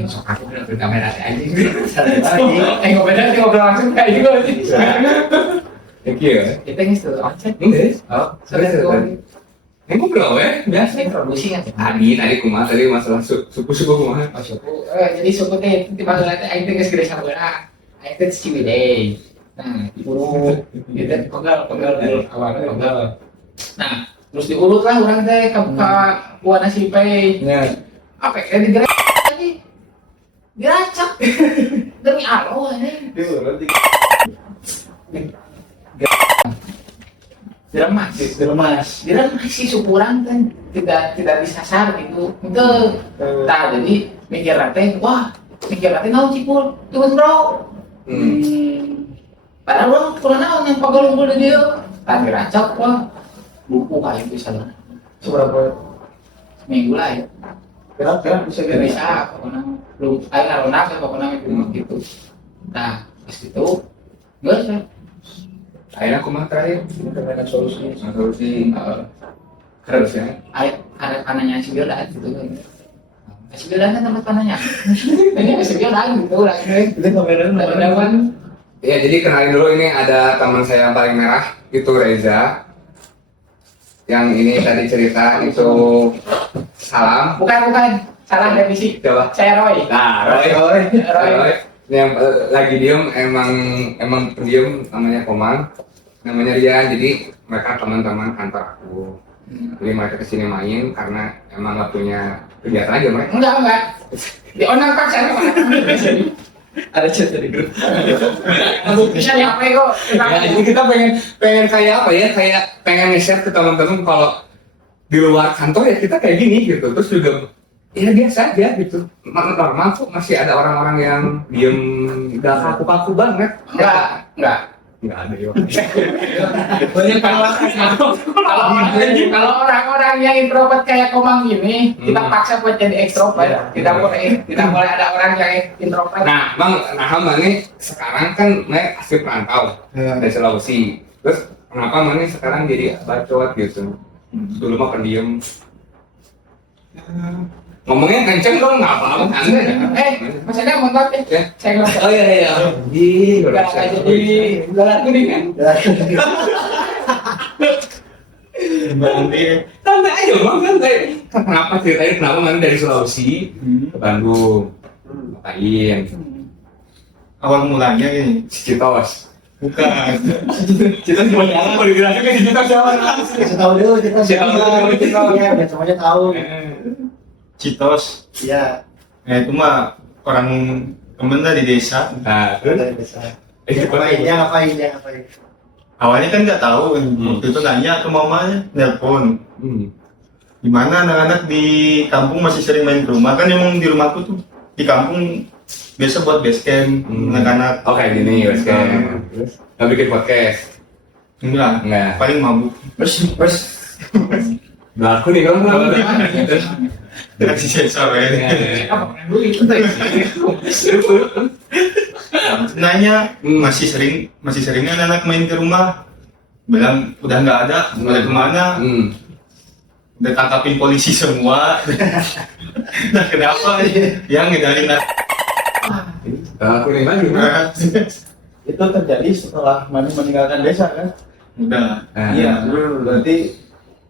anjing sok aku udah kamera anjing. Ngobrol langsung kayak gitu sih. Thank you. Kita ngisi ojek. Oh, sorry. Ngobrol ya? Biasa introduksi kan. Tadi kumaha tadi masalah suku kumaha. Oh, suku. Jadi suku teh di mana teh aing teh geus gede sabeulah. Aing teh Ciwidey. Nah, di Ulu gitu pegal awalnya. Nah, terus diulut lah orang teh ka Buana Sipe. Ya. Apa ya digerak lagi. Diracak. Demi Allah ini. Diremas sih syukuran kan tidak disasar gitu itu tak jadi mikir teh naon cipul tuh bro padahal orang kurang naon yang pagol unggul dia tak diracak wah buku kayak bisa lah seberapa minggu lah ya kira bisa pokoknya belum ayo naronak ya pokoknya gitu nah pas itu gak sih Akhirnya kumaha terakhir? ada solusi Terus ya. ada panahnya si Biola gitu kan. Si Biola kan tempat panahnya. Ini si Biola gitu lah. Itu kameraman. Ya jadi kenalin dulu ini ada teman saya yang paling merah itu Reza. Yang ini tadi cerita itu Salam. Bukan. Salah revisi. Coba. Saya Roy. Nah, Roy. Yang lagi diem emang pendiam namanya Komang. Namanya Rian. Jadi mereka teman-teman kantor aku. Jadi mereka kesini main karena emang nggak punya kegiatan aja mereka. Enggak. Di onang pak saya mana? Ada chat dari grup. Bisa di HP kok. Ya, jadi kita pengen kayak apa ya? Kayak pengen nge-share ke teman-teman kalau di luar kantor ya kita kayak gini gitu. Terus juga ya biasa aja gitu. Normal kok masih ada orang-orang yang diem gak kaku-kaku banget. Enggak. Nggak ada ya. Banyak kalau orang-orang yang introvert kayak Komang gini, kita paksa buat jadi ekstrovert. Tidak boleh ada orang yang introvert. Nah, Mane sekarang kan asli perantau dari Sulawesi. Terus kenapa Mane sekarang jadi bacot gitu? Dulu mah pendiam. Ngomongnya kenceng dong, nggak apa-apa santai. Maksudnya motor ya? Saya nggak. Oh iya. Nggak jadi jalan kuning kan? Santai aja bang, santai. Kenapa ceritanya kenapa Mane dari Sulawesi ke Bandung? Ngapain? Awal mulanya ini Citos. bukan. Citos gimana? Mau dijelasin kan Citos siapa? Kasih tahu dulu kita siapa. Iya, biar semuanya tahu. Citos. Iya. Nah itu mah orang temen di desa. Nah, terus? Dari desa. Ngapain? Awalnya kan nggak tahu, waktu itu nanya ke mamanya, nelpon. Gimana anak-anak di kampung masih sering main ke rumah? Kan emang di rumahku tuh di kampung biasa buat base camp anak-anak. Oh kayak gini base camp. Terus? Nggak bikin podcast? Enggak. Paling mabuk. Terus Nah aku nih kalau Kasih sensor ya. Nanya masih sering anak-anak main ke rumah. Bilang udah nggak ada kemana? Udah tangkapin polisi semua. Nah kenapa? Yang ngedarin aku nih lagi. Itu terjadi setelah Mane meninggalkan desa kan? udah. Iya, berarti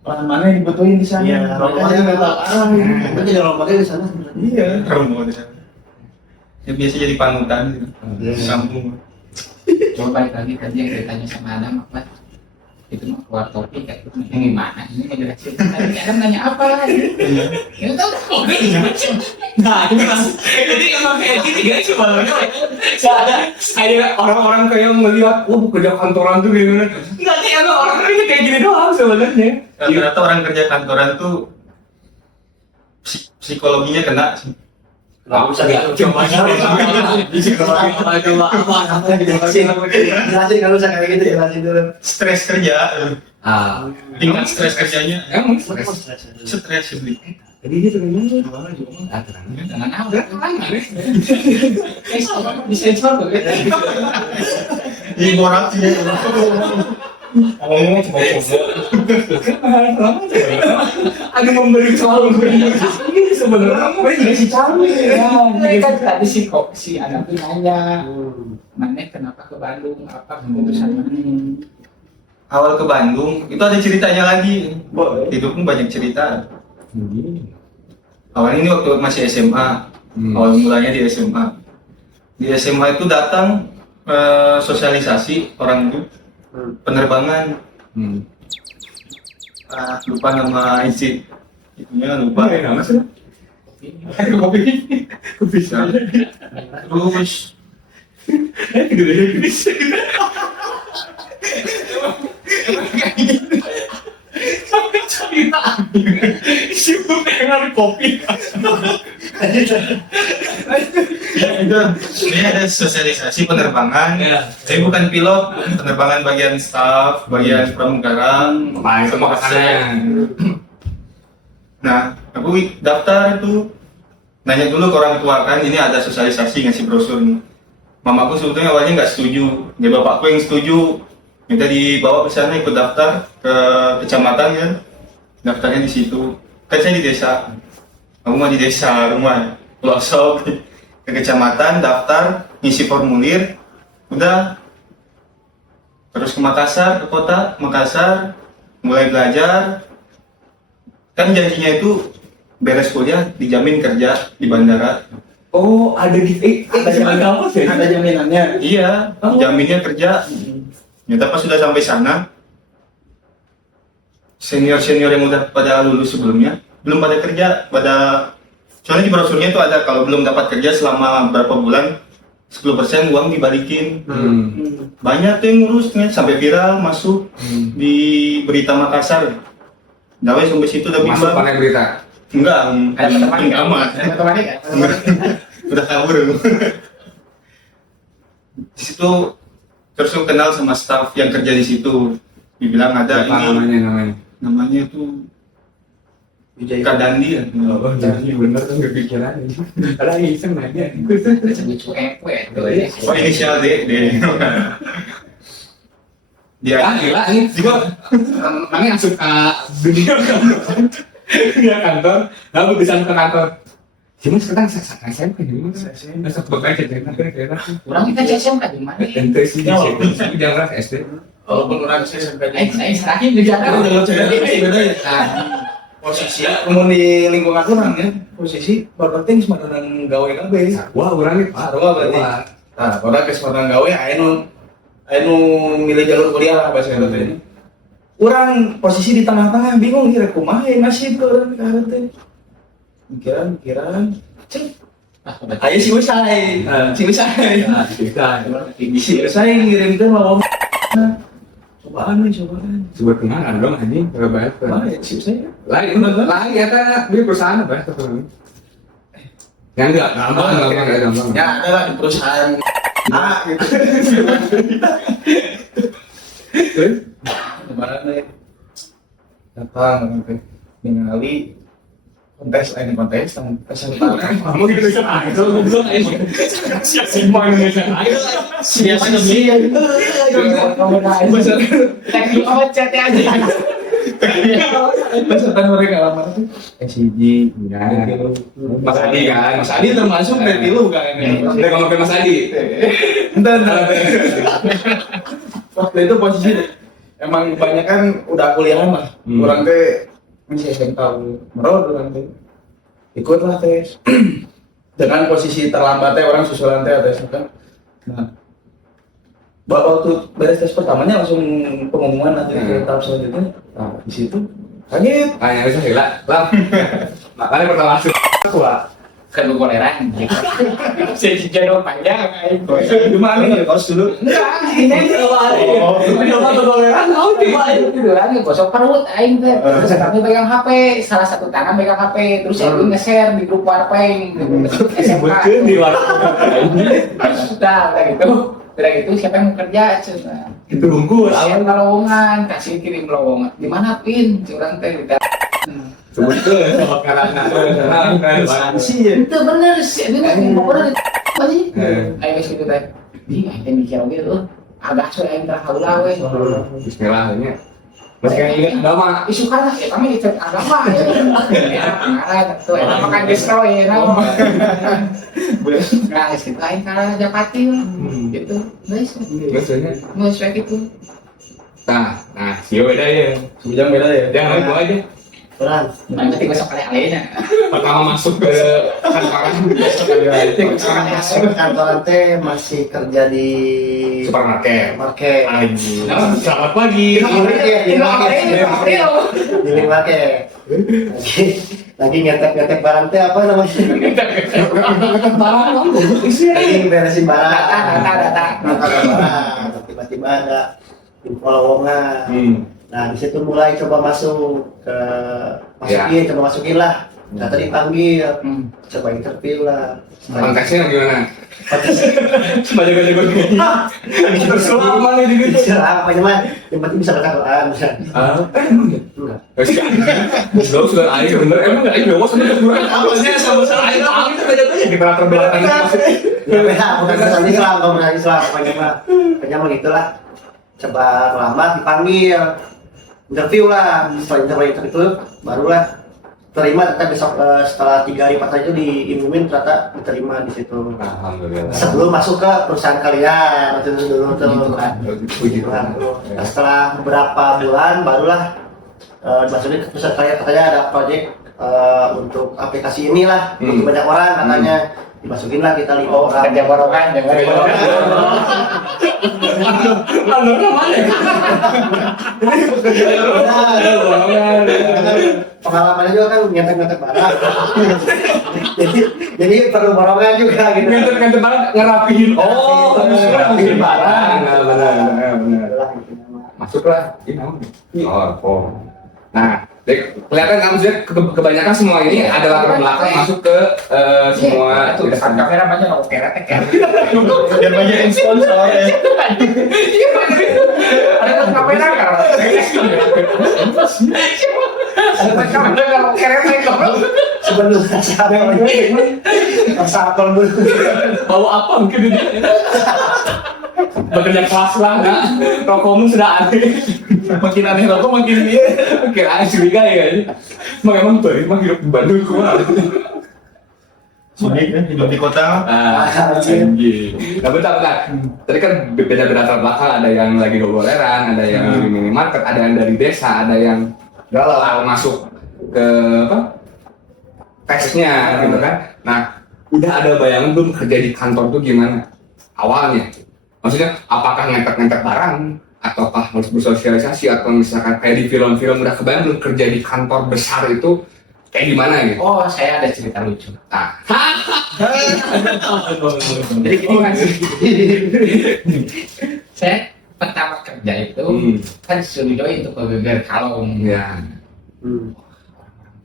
mana yang dibutuhin di sana? Iya, rombongan nggak tahu arah. Itu jadi rombongan di sana. Iya, rombongan di sana. Ya biasa jadi panutan gitu. Kampung. coba balik lagi tadi yang ditanya sama Adam apa? Itu mau keluar topik kayak itu yang gimana? Ini mau jelasin. Tadi Adam nanya apa? Itu tahu Nah, jadi emang kayak gini guys sebenarnya. Kayak orang-orang kayak melihat, kerja kantoran tuh gimana? Enggak sih, emang orang-orangnya kayak gini doang sebenarnya. Rata-rata orang kerja kantoran tuh psikologinya kena sih. Nggak usah coba Jelasin kalau usah kayak gitu, jelasin dulu. Stres kerja. Tingkat stres kerjanya. Emang Stres sih. jadi dia tuh gimana? dengan apa? Disensor tuh. Di moral sih. Awalnya coba-coba. Ada memberi selalu ini sebenarnya mereka si Charlie Kan tadi si anak tuh nanya, mana kenapa ke Bandung, apa keputusan mana? Awal ke Bandung itu ada ceritanya lagi. Boleh. Itu pun banyak cerita. Awalnya ini waktu masih SMA. Awal mulanya di SMA. Di SMA itu datang sosialisasi orang itu penerbangan. Lupa nama itunya lupa. nama sih kopi bisa Terus gede sampai cerita si pengen kopi ini ada sosialisasi penerbangan. Ya. Saya bukan pilot, penerbangan bagian staff, bagian pramugara. semua kesana Nah, aku daftar itu, nanya dulu ke orang tua kan, ini ada sosialisasi ngasih brosur nih. Mamaku sebetulnya awalnya nggak setuju, dia bapakku yang setuju, minta dibawa ke sana ikut daftar ke kecamatan kan, daftarnya di situ. Kan saya di desa, aku mah di desa rumah, pelosok ke kecamatan, daftar, ngisi formulir, udah. Terus ke Makassar, ke kota Makassar, mulai belajar. Kan janjinya itu beres kuliah dijamin kerja di bandara. oh ada gitu Ada jaminan, ada jaminannya. Iya, jaminnya kerja. Ternyata pas sudah sampai sana, senior yang udah pada lulus sebelumnya belum pada kerja, soalnya di brosurnya itu ada kalau belum dapat kerja selama berapa bulan 10% uang dibalikin. Banyak tuh yang ngurus sampai viral masuk di berita Makassar. Dawai sampai situ udah masuk bimbang. pakai berita Enggak, Ada teman enggak amat. Ada temannya kan? Udah kabur. Di situ terus aku kenal sama staff yang kerja di situ. Dibilang ada apa namanya namanya itu Kak Dandi ya. oh jadi bener kan kepikiran ada iseng nanya Lucu ewe tuh. Oh inisial D. Dia gila ini juga mana yang suka dunia kantor lalu bisa ke kantor gimana sekarang SMP gimana masuk bekerja kira-kira Orang kita SMK di mana? ente sih jangan SD Walaupun orang saya sampai Saya serahin di Jakarta. Udah cerita beda ya. Posisi umum di lingkungan orang ya. Posisi berpenting sebenarnya gawe gawe. wah orang ini Sarua berarti. Nah, orang kesempatan gawe anu milih jalur kuliah lah bahasa kata ini. Orang posisi di tengah-tengah bingung nih kumaha ya nasib ke orang karena teh. Mikiran. Cek. Ayo si Usai. Si Usai. Si Usai ngirim teh lawang. Cobaan. sebut kemana dong anjing terbaik Mana ya si Usai? lagi ya kan beli perusahaan apa ya enggak gampang Ya ada lah di perusahaan A gitu. Kemarin nih datang ningali kontes kamu Indonesia Idol belum semua Indonesia Idol siapa sih ya Teknik chat aja. peserta mereka lama tuh SIG Mas Adi kan Mas Adi termasuk dari lu kan ini udah ngomong ke Mas Adi entar waktu itu posisi emang banyak kan udah kuliahan lah orang teh masih SMK merod orang teh ikutlah tes dengan posisi terlambatnya orang susulan teh tes kan nah waktu beres tes pertamanya langsung pengumuman nanti ke tahap selanjutnya nah di situ kaget tanya bisa gila lah makanya pertama masuk wah Kan lu koleran. Saya jodoh panjang. gimana ya kos dulu Enggak, ini toleran gitu kan, gosok perut aing teh. Terus kami pegang HP, salah satu tangan pegang HP, terus saya nge-share di grup Warpeng SMK. di warung Udah gitu. Udah gitu siapa yang mau kerja? Cina. itu unggul Share lowongan, kasih kirim lowongan. Di mana pin? Curang teh di sebetulnya sama karena sih ya itu bener sih, ini pokoknya di apa sih? Ayo gitu teh. Ih, aing mikir oge tuh. agak sudah yang terhaula we. Bismillah ini. Masih kan ingat agama. Isu kan kami itu agama ya. Ya, pengarah tuh eta makan distro ya nama. Nah, itu lain cara Japati lah. Gitu. Guys. Biasanya. Geus we gitu. Nah, sio beda ya. Sejam beda ya. Jangan gua aja. Orang. Nanti besok kali alena. Pertama masuk ke kantoran. Kantoran teh masih kerja di Supermarket. market. Anjing. Selamat pagi. Di market. Lagi ngetek barang teh apa namanya? Lagi beresin barang. Data. Barang. Tiba-tiba ada info lowongan. Nah, di situ mulai coba masuk ke masukin lah. Ternyata dipanggil, coba interview lah. Konteksnya gimana? Cuma jago-jago gini. Selama nih gitu. Apa cuman yang penting bisa berkakuan. Emang ya? Enggak. Gak sudah air bener, emang gak air bawa sama keburan apanya sama air air itu aja di latar belakang masih. Ya, bukan pesan Islam, kalau pesan Islam, pokoknya mah gitulah. Coba melamar dipanggil, interview lah. Setelah interview barulah terima. Ternyata besok setelah 3 hari 4 hari itu diumumin ternyata diterima di situ. Alhamdulillah. Sebelum masuk ke perusahaan kalian waktu itu dulu tuh. Puji Tuhan. Nah, setelah beberapa bulan barulah dimasukin ke perusahaan kalian, katanya ada proyek untuk aplikasi inilah untuk banyak orang katanya. Dimasukin lah kita 5 orang. Kerja borongan, jangan borongan. Anda mana? Pengalamannya juga kan ngetek barang. jadi perlu borongan juga gitu. Nganter barang ngerapihin. Oh, ngerapihin barang. Benar. Masuklah. Ini oh. Nah, kelihatan kan maksudnya kebanyakan semua ini adalah latar belakang masuk ke semua itu dekat kamera banyak nggak keret kan. Biar banyak yang sponsor ya. Ada kamera kan? Ada kamera kalau keret kan? Sebelum sapel dulu. Bawa apa mungkin dia? Bekerja keras lah, nah. Rokokmu sudah aneh. Makin aneh rokok makin dia. Kira curiga ya. Emang tuh, emang hidup di Bandung kuat. Sulit ya hidup di kota. Anjing. Nah bentar. Tadi kan beda-beda latar belakang. Ada yang lagi gogoleran, ada yang di minimarket, ada yang dari desa, ada yang galau masuk ke apa? Tesnya gitu kan. Nah, udah ada bayangan belum kerja di kantor tuh gimana? Awalnya. Maksudnya apakah ngepet-ngepet barang ataukah harus bersosialisasi atau misalkan kayak di film-film udah kebayang belum kerja di kantor besar itu kayak gimana gitu? Oh, saya ada cerita lucu. Nah. Jadi gini mas, saya pertama kerja itu kan suruh join untuk ke Geger Kalong. Ya.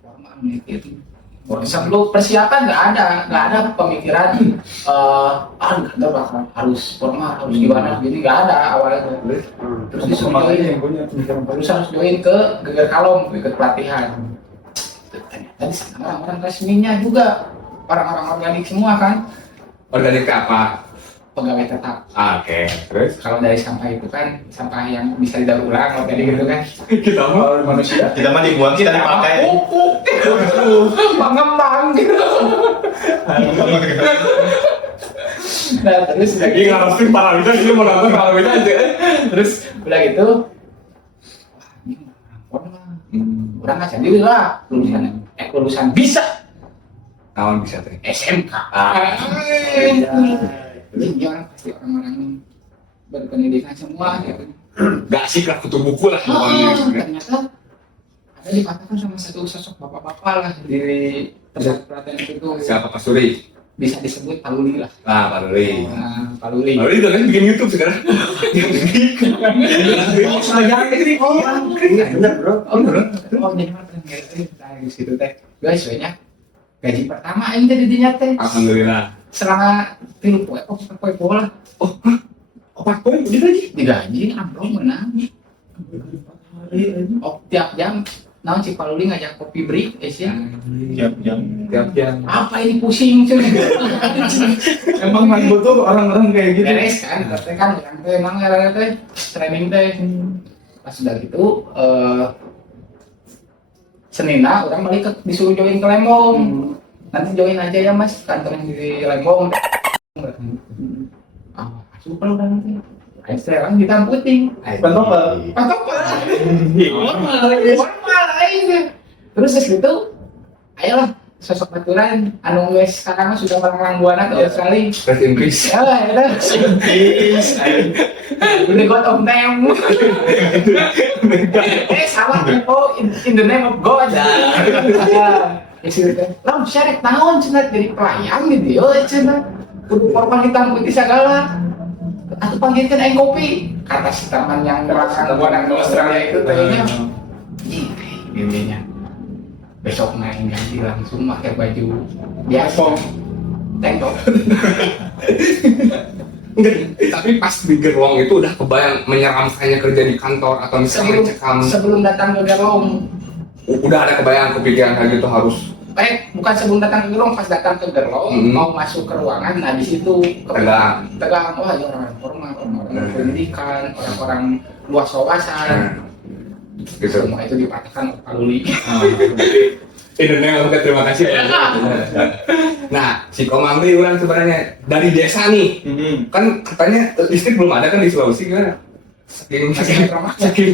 Formal gitu. Sebelum persiapan nggak ada pemikiran di kantor bakal harus formal, harus gimana gini, nggak ada awalnya. Terus disuruh join, terus harus join ke Geger Kalong ikut pelatihan. Ternyata di sana orang-orang resminya juga, orang-orang organik semua kan. Organik apa? Pegawai tetap. Oke. Terus Kalau dari sampah itu kan sampah yang bisa didaur ulang, organik gitu kan. kita mau manusia. Kita mah dibuang kita dipakai. Pengembang gitu. Nah terus udah Ini ngarepin parawita, ini mau nonton parawita aja. Terus udah gitu, orang nggak sendiri lah lulusan bisa Kawan bisa teh. SMK. Jadi orang pasti orang-orang berpendidikan semua gitu. Gak asik lah kutu buku lah. Ternyata ada dikatakan sama satu sosok bapak-bapak lah di tempat pelatihan itu. Siapa Pak Suri? Bisa disebut Pak Luli lah. Pak Luli. Pak Luli. Pak Luli itu kan bikin YouTube sekarang. Bener bro. Jadi mana di situ teh. Guys, banyak gaji pertama ini tadi dinyata. Alhamdulillah. Selama 3 poe bola. Pak Boy udah lagi. Digaji amplop menang. Tiap jam naon si Paluli ngajak kopi break sih. Tiap jam. Tiap jam. Apa ini pusing cuy. Emang kan butuh orang-orang kayak gitu. Beres kan, katanya kan yang teh emang era teh training teh. Pas udah gitu Senina orang balik disuruh join ke Lembong. Nanti join aja ya Mas kantor yang di Lembong. Ah, masuk kalau udah nanti. Ayo sekarang kita puting. Pantopel. Normal aja. Terus gitu, ayolah sosok baturan anu geus sekarang mah sudah orang buana ke Australia. Rest in peace. Ya lah, udah God of name. Salah oh in the name of God. Lam syarek naon cenah jadi pelayan gitu yo cenah. Kudu korban hitam putih segala. Atau panggilkan aing kopi. Kata si teman yang merasakan buana ke Australia itu tanya. Intinya besok main ganti langsung pakai baju biasa. Tengok. Enggak, tapi pas di Gerwong itu udah kebayang menyeramkannya kerja di kantor atau misalnya cekam. Sebelum datang ke Gerong. Udah ada kebayang kepikiran kayak gitu harus Bukan sebelum datang ke Gerong, pas datang ke Gerong mau masuk ke ruangan, nah di situ tegang. wah ya orang-orang formal, orang-orang pendidikan, orang-orang luas wawasan. Gitu. Semua itu dipatahkan oleh Paluli. Indonesia, terima kasih. Nah, si Komang ini orang sebenarnya dari desa nih. Kan katanya listrik belum ada kan di Sulawesi kan? Saking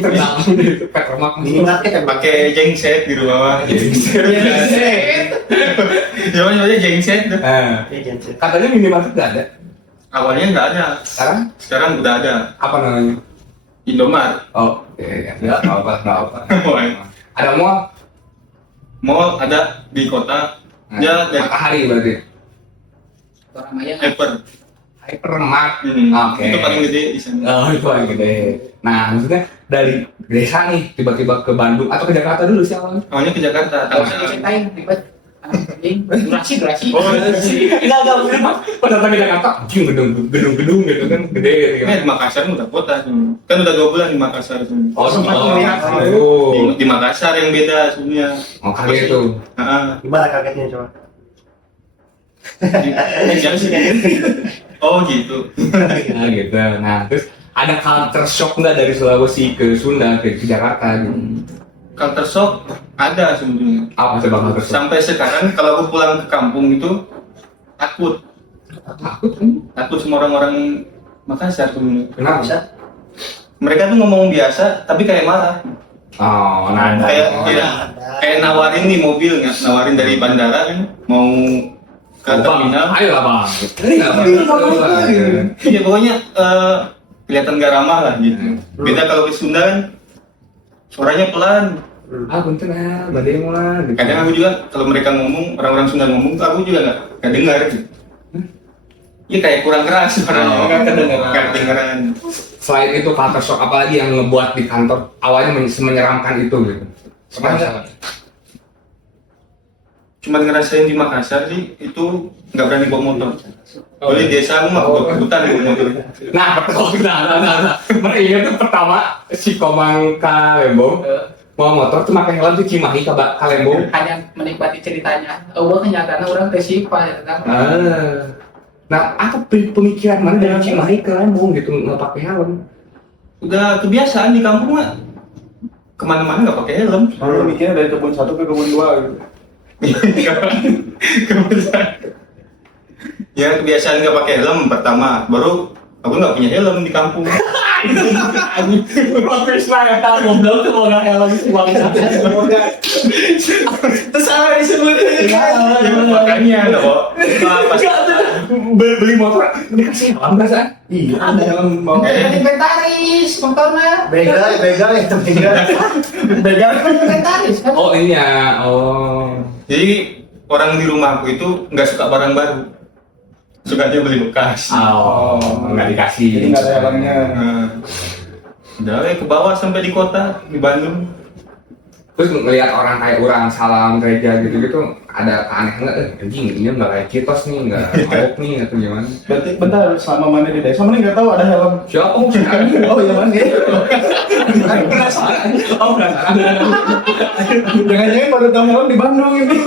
terkenal Petromak Minatnya kan pakai genset di rumah. Namanya genset tuh. Katanya minimarket nggak ada. Awalnya nggak ada. Sekarang udah ada. Apa namanya? Indomaret. Oh, ya, nggak apa. Ada mall? Mall ada di kota. Ya, dari Matahari berarti. Ramaya Hypermart. Oke. Itu paling gede di sana. Oh, itu paling gede. Nah, maksudnya dari desa nih tiba-tiba ke Bandung atau ke Jakarta dulu sih awalnya? Awalnya ke Jakarta. kalau diceritain ribet durasi Oh, Enggak bener. Pas datang ke Jakarta, anjing gedung-gedung gitu kan gede gitu. di Makassar udah kota. Kan udah 2 bulan di Makassar. Oh, sempat melihat Di Makassar yang beda sebenarnya. Oh, kaget itu. Gimana kagetnya coba? Oh gitu. Nah, gitu. Nah, terus ada culture shock nggak dari Sulawesi ke Sunda ke Jakarta gitu? Culture shock ada sebenarnya. Apa coba culture shock? Sampai sekarang kalau aku pulang ke kampung itu takut sama orang-orang Makassar sebenarnya. Kenapa? Bisa? Mereka tuh ngomong biasa tapi kayak marah. Oh, nah, Kayak nawarin nih mobil, nawarin dari bandara kan mau ke terminal. Ayo lah bang. Iya pokoknya kelihatan gak ramah lah gitu. Beda kalau ke Sunda kan suaranya pelan. Bentar ya, bagaimana? Kadang aku juga kalau mereka ngomong, orang-orang Sunda ngomong, aku juga nggak dengar gitu. Iya kayak kurang keras suaranya, nggak kedengeran. Selain itu culture shock apa lagi yang ngebuat di kantor awalnya menyeramkan itu gitu? Cuman ngerasain di Makassar sih itu nggak berani bawa motor. Kalau di desa aku mah hutan bawa motor. Nah, mereka ingat tuh pertama si Komang Kalembong mau motor tuh pakai helm tuh Cimahi ke Kalembong. hanya menikmati ceritanya. Kenyataannya orang tersipa ya tentang. Nah, apa pemikiran mana dari Cimahi ke Kalembong gitu nggak pakai helm? Udah kebiasaan di kampung mah kemana-mana nggak pakai helm. Kalau mikirnya dari kebun 1 ke kebun 2 gitu. Ya kebiasaan nggak pakai helm pertama, baru aku nggak punya helm di kampung. Profesional ya kalau goblok tuh mau nggak helm semua terus apa disebutnya? Makanya kok pas Beli motor dikasih helm perasaan? Iya, ada helm mau. Inventaris motornya. Begal. Inventaris kan. Oh iya, oh. Jadi orang di rumahku itu nggak suka barang baru, sukanya beli bekas. Oh, nggak dikasih. Jadi nggak ada helmnya. Nah, udah ke bawah sampai di kota di Bandung. Terus ngelihat orang kayak orang salam gereja gitu-gitu ada keanehan nggak? Anjing ini nggak kayak kitos nih, nggak mabok nih atau gimana? Berarti bentar selama mana di desa mana nggak tahu ada helm. Siapa sih anjing? Oh iya mana? Penasaran? Oh penasaran. Jangan-jangan baru tahu helm di Bandung ini.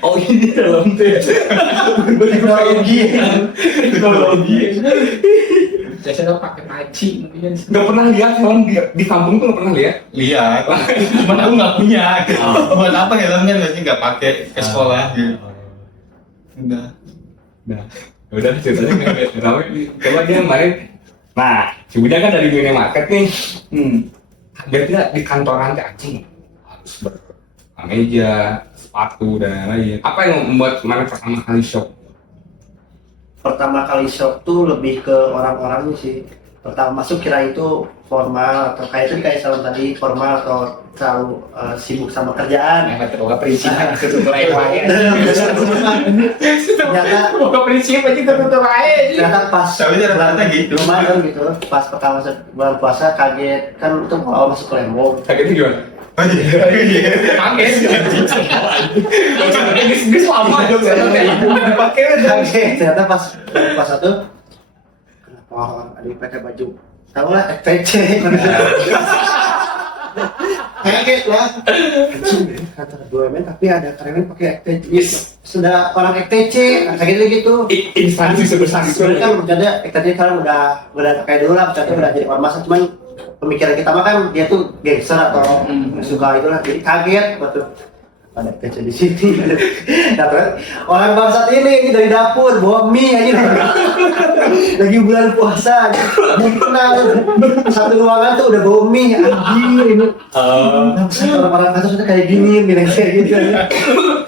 Oh ini helm teh. Teknologi. Teknologi. Biasanya pakai paci mungkin. Nggak pernah lihat helm di kampung tuh nggak pernah lihat. Lihat, cuman aku nggak punya. Buat apa helmnya nanti nggak pakai ke sekolah gitu. Udah. Nah, udah ceritanya nggak ramai. Coba dia main. Nah, si Bujang kan dari minimarket nih. Dia di kantoran teh anjing harus berkemeja, sepatu dan lain-lain. Apa yang membuat mana pertama kali shock? Pertama kali shock tuh lebih ke orang-orangnya sih. Pertama masuk kira itu formal atau kayak salam tadi formal atau terlalu sibuk sama kerjaan. Yang terbuka prinsip tutup lain. Ternyata Terbuka prinsip aja tutup lain. ternyata pas Tapi rata-rata gitu. Ramadan gitu, pas pertama bulan puasa kaget kan itu awal masuk ke Lembong. Kagetnya gimana? Oh iya. Kaget. Gus lama dong dipakai Kaget ternyata pas bulan puasa tuh kenapa orang ada yang pakai baju tahu lah FPC. Kaget lah. Kantor BUMN tapi ada karyawan pakai FTC. Sudah orang FTC, kayak gitu. instansi sebesar itu. Sebenarnya kan bercanda, tadi kan udah kayak dulu lah, bercanda udah jadi ormas, cuman pemikiran kita mah kan dia tuh gangster atau suka itulah, jadi kaget betul. Ada kaca di sini. Nah, terus orang bangsat ini dari dapur bawa mie aja. Lagi bulan puasa, kenal satu ruangan tuh udah bawa mie anjir ini. Orang-orang kantor sudah kayak gini kayak gitu.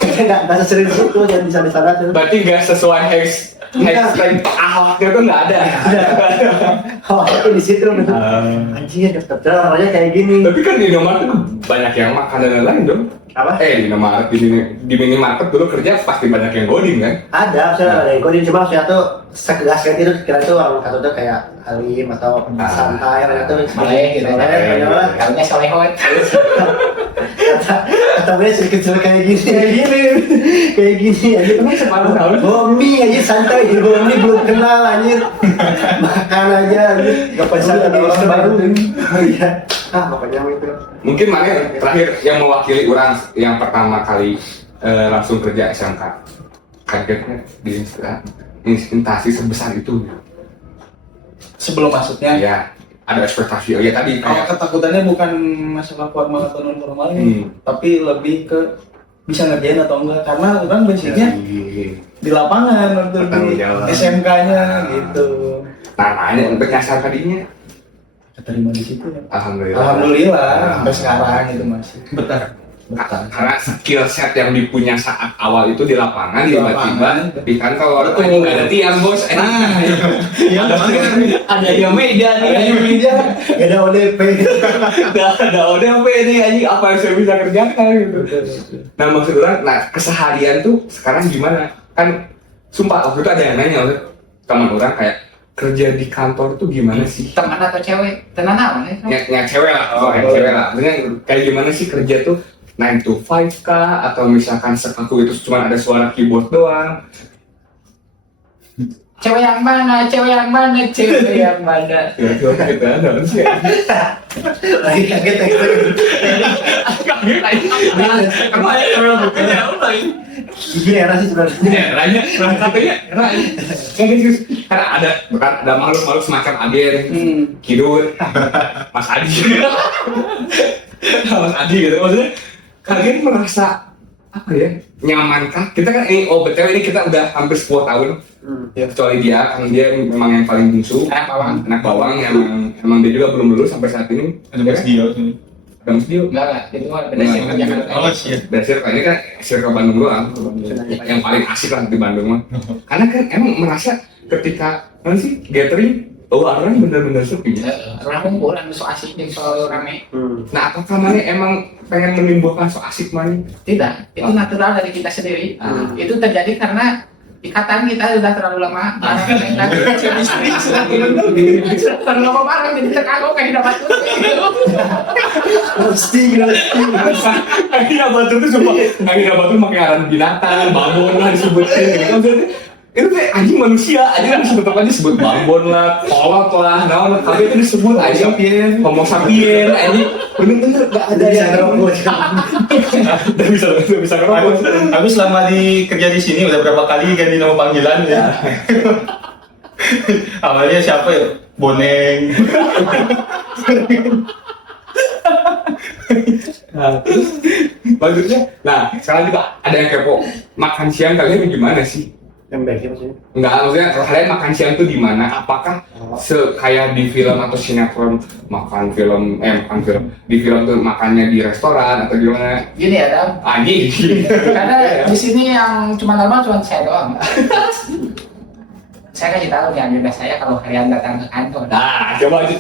Nggak sesering itu yang di sana tuh. Berarti nggak sesuai hashtag ahoknya tuh nggak ada. Oh, itu di situ betul. Anjir, orangnya kayak gini. Tapi kan di Indomaret tuh banyak yang makan dan lain-lain dong. Apa? Di Indomaret, di minimarket dulu kerja pasti banyak yang goding kan? Ada, saya ada yang kodin cuma saya tuh sekelas kayak itu kira itu orang kantor tuh kayak alim atau santai atau Soleh gitu. Kalanya solehot. kata dia kecil kayak gini aja Emang separuh tahun? Bomi aja santai di Bomi belum kenal anjir makan aja anjir gak pasal ada orang baru iya pokoknya itu Mungkin mana yang terakhir yang mewakili orang yang pertama kali langsung kerja SMK kagetnya di instansi sebesar itu. Sebelum masuknya. Ya, ada ekspektasi. Oh ya tadi Kalau kayak ketakutannya bukan masalah formal atau non formalnya, tapi lebih ke bisa ngerjain atau enggak karena orang basicnya di lapangan waktu di Bertanggung jawab. SMK-nya gitu. nah ini untuk nyasar tadinya. Keterima di situ ya. Alhamdulillah. Alhamdulillah sampai sekarang itu masih. Bentar. Karena skill set yang dipunya saat awal itu di lapangan Di tiba-tiba lapangan. di kantor Betul. nggak ada tiang bos Ada yang meja nih. Ada yang meja, gak ada ODP ada ODP nih anjing apa yang saya bisa kerjakan gitu. Nah maksud orang, keseharian tuh sekarang gimana? Kan sumpah waktu itu ada yang nanya teman orang kayak kerja di kantor tuh gimana sih? Teman atau cewek? Tenan apa nih? Yang cewek lah, yang cewek lah. Maksudnya kayak gimana sih kerja tuh 9 to 5 kah? Atau misalkan sekaku itu cuma ada suara keyboard doang? Cewek yang mana? Cewek yang mana? Cewek yang mana? Kira-kira kita ada sih. lagi kaget Kaget aja. Kamu aja kalau bukannya apa ini? ini era sih sebenarnya Ranya, salah satunya karena ada makhluk-makhluk semacam agen, kidul, Mas Adi, Mas Adi gitu. Maksudnya kalian merasa apa ya nyamankah? Kita kan ini betul ini kita udah hampir 10 tahun. Ya kecuali dia, kan dia memang yang paling bungsu, anak bawang yang emang dia juga belum lulus sampai saat ini. Ada Mas Dio sini. Ada Mas Dio. Enggak, itu mah beda sih kerjaan. Oh iya. Dan circle ini kan circle Bandung doang, yang paling asik lah di Bandung mah. Karena kan emang merasa ketika mana sih gathering, orang bener-bener sepi. Orang kumpul, anu so asik jeung so rame. Nah, apakah mana emang pengen menimbulkan so asik mana? Tidak, itu natural dari kita sendiri. Itu terjadi karena ikatan kita sudah terlalu lama. Terlalu lama bareng jadi terkagok kayak dapat tuh. Akhirnya batu tuh cuma akhirnya batu pakai aran binatang, babon lah disebutin gitu. Itu teh anjing manusia, aja kan sebut apa disebut babon lah, kolot lah, naon tapi itu disebut aja homo sapien, anjing bener-bener gak ada yang bisa ngerokok. Aku selama kerja di sini udah berapa kali ganti nama panggilan ya. Awalnya siapa ya? Boneng. Maksudnya, nah sekarang juga ada yang kepo, makan siang kalian gimana sih? Yang baiknya maksudnya. Enggak, maksudnya kalian makan siang tuh di mana? Apakah kayak di film atau sinetron makan film di film tuh makannya di restoran atau gimana? Gini ya, Dam. Anjing. Karena di sini yang cuma normal cuma saya doang. Saya kasih tahu nih agenda saya kalau kalian datang ke kantor. Nah, coba.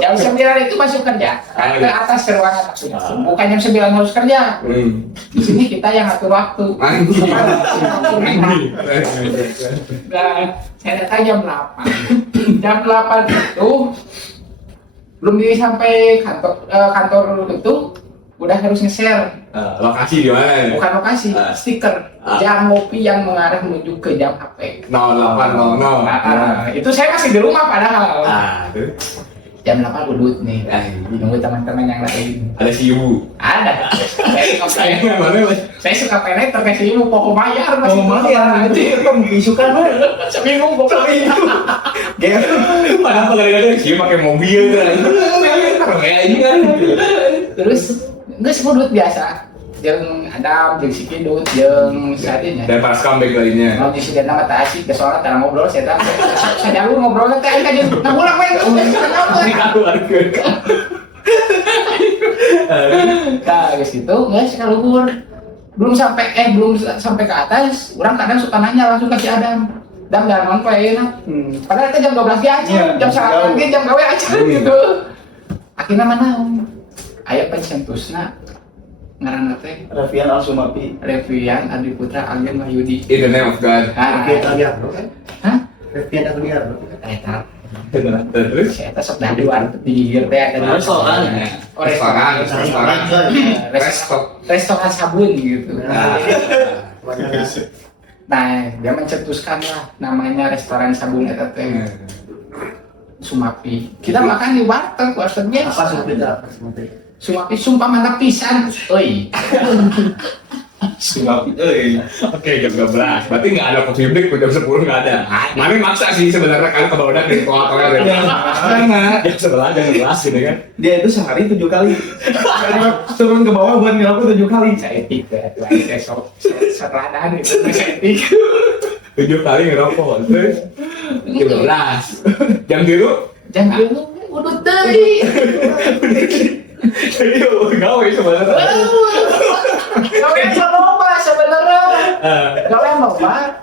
Jam 9 itu masuk kerja. Ke atas ke ruangan maksudnya. Bukan jam 9 harus kerja. Di sini kita yang atur waktu. Nah, saya datang jam 8. Jam 8 itu belum sampai kantor itu udah harus nge-share. Lokasi di mana? Bukan lokasi, stiker jam ngopi yang mengarah menuju ke jam HP. 0800. Itu saya masih di rumah padahal. Tuh. Jam 8 udut nih. Nunggu teman-teman yang lain. Ada si ibu. Ada. Saya suka peneter ke si ibu pokok bayar. Itu kan bisukan Seminggu pokoknya. Padahal kadang-kadang sih pakai mobil kan. Kayak ini kan. Terus nggak semua duit biasa. Yang Adam, yang si Kidut, yang Sadin ya. Dan pas comeback lainnya. Mau disediakan nama tak asik ke soalnya karena ngobrol saya tahu. Saya dulu ngobrolnya kayak aja. Nah ulang main tuh. Nah, guys itu nggak sih kalau belum sampai ke atas, orang kadang suka nanya langsung ke si Adam. Dam jangan nonton ya, padahal itu jam 12 aja, jam 1 lagi jam gawe aja gitu. Akhirnya mana? Aya pencentusna ngaranna teh Revian Al-Sumapi. Revian Adi Putra Algen Wahyudi. In the name of God. Revian Al-Giardo kan? Hah? Revian Al-Giardo. Eta. Terus? Saya teh sok dah di luar di teh ada Restoran. restoran sabun gitu. Nah. Nah, dia mencetuskan lah namanya restoran sabun eta teh. Sumapi. Kita makan di warteg biasa. Apa sebetulnya? Sumapi sumpah mantap pisan. Oi. Sumapi, Oke, jam 12. Berarti nggak ada coffee break, jam 10 nggak ada. Mami maksa sih sebenarnya kan kalau udah dari tengah-tengah dari jam 11, jam 11 gitu kan. Dia itu sehari 7 kali. Turun ke bawah buat ngerokok 7 kali. Saya tiga, saya seradahan itu saya tiga. 7 kali ngerokok. Terus jam 12. Jam biru? Jam biru udah tadi. Jadi gawe sebenarnya. Gawe loba sebenarnya. Gawe loba.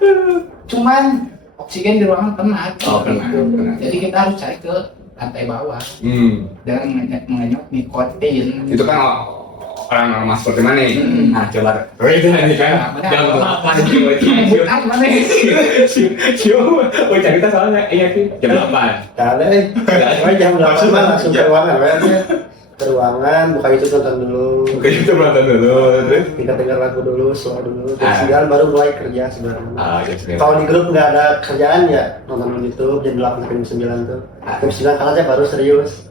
Cuman oksigen di ruangan penat. Oh, penat. Jadi kita harus cari ke lantai bawah. Dan mengenyot nikotin. Itu kan orang seperti mana nih? Nah, coba. Beda nih kan. Jam 8 gitu. Bukan mana? Oh, cerita soalnya iya sih. Jam 8. Ada jam 8 langsung ke ruangan ke ruangan, buka YouTube nonton dulu. Buka YouTube nonton dulu, terus Dengar lagu dulu, suara dulu. Jam 9 baru mulai kerja sebenarnya. jam 9. Kalau di grup nggak ada kerjaan ya nonton YouTube jam 8 sampai jam 9 tuh. Jam 9 kalah baru serius.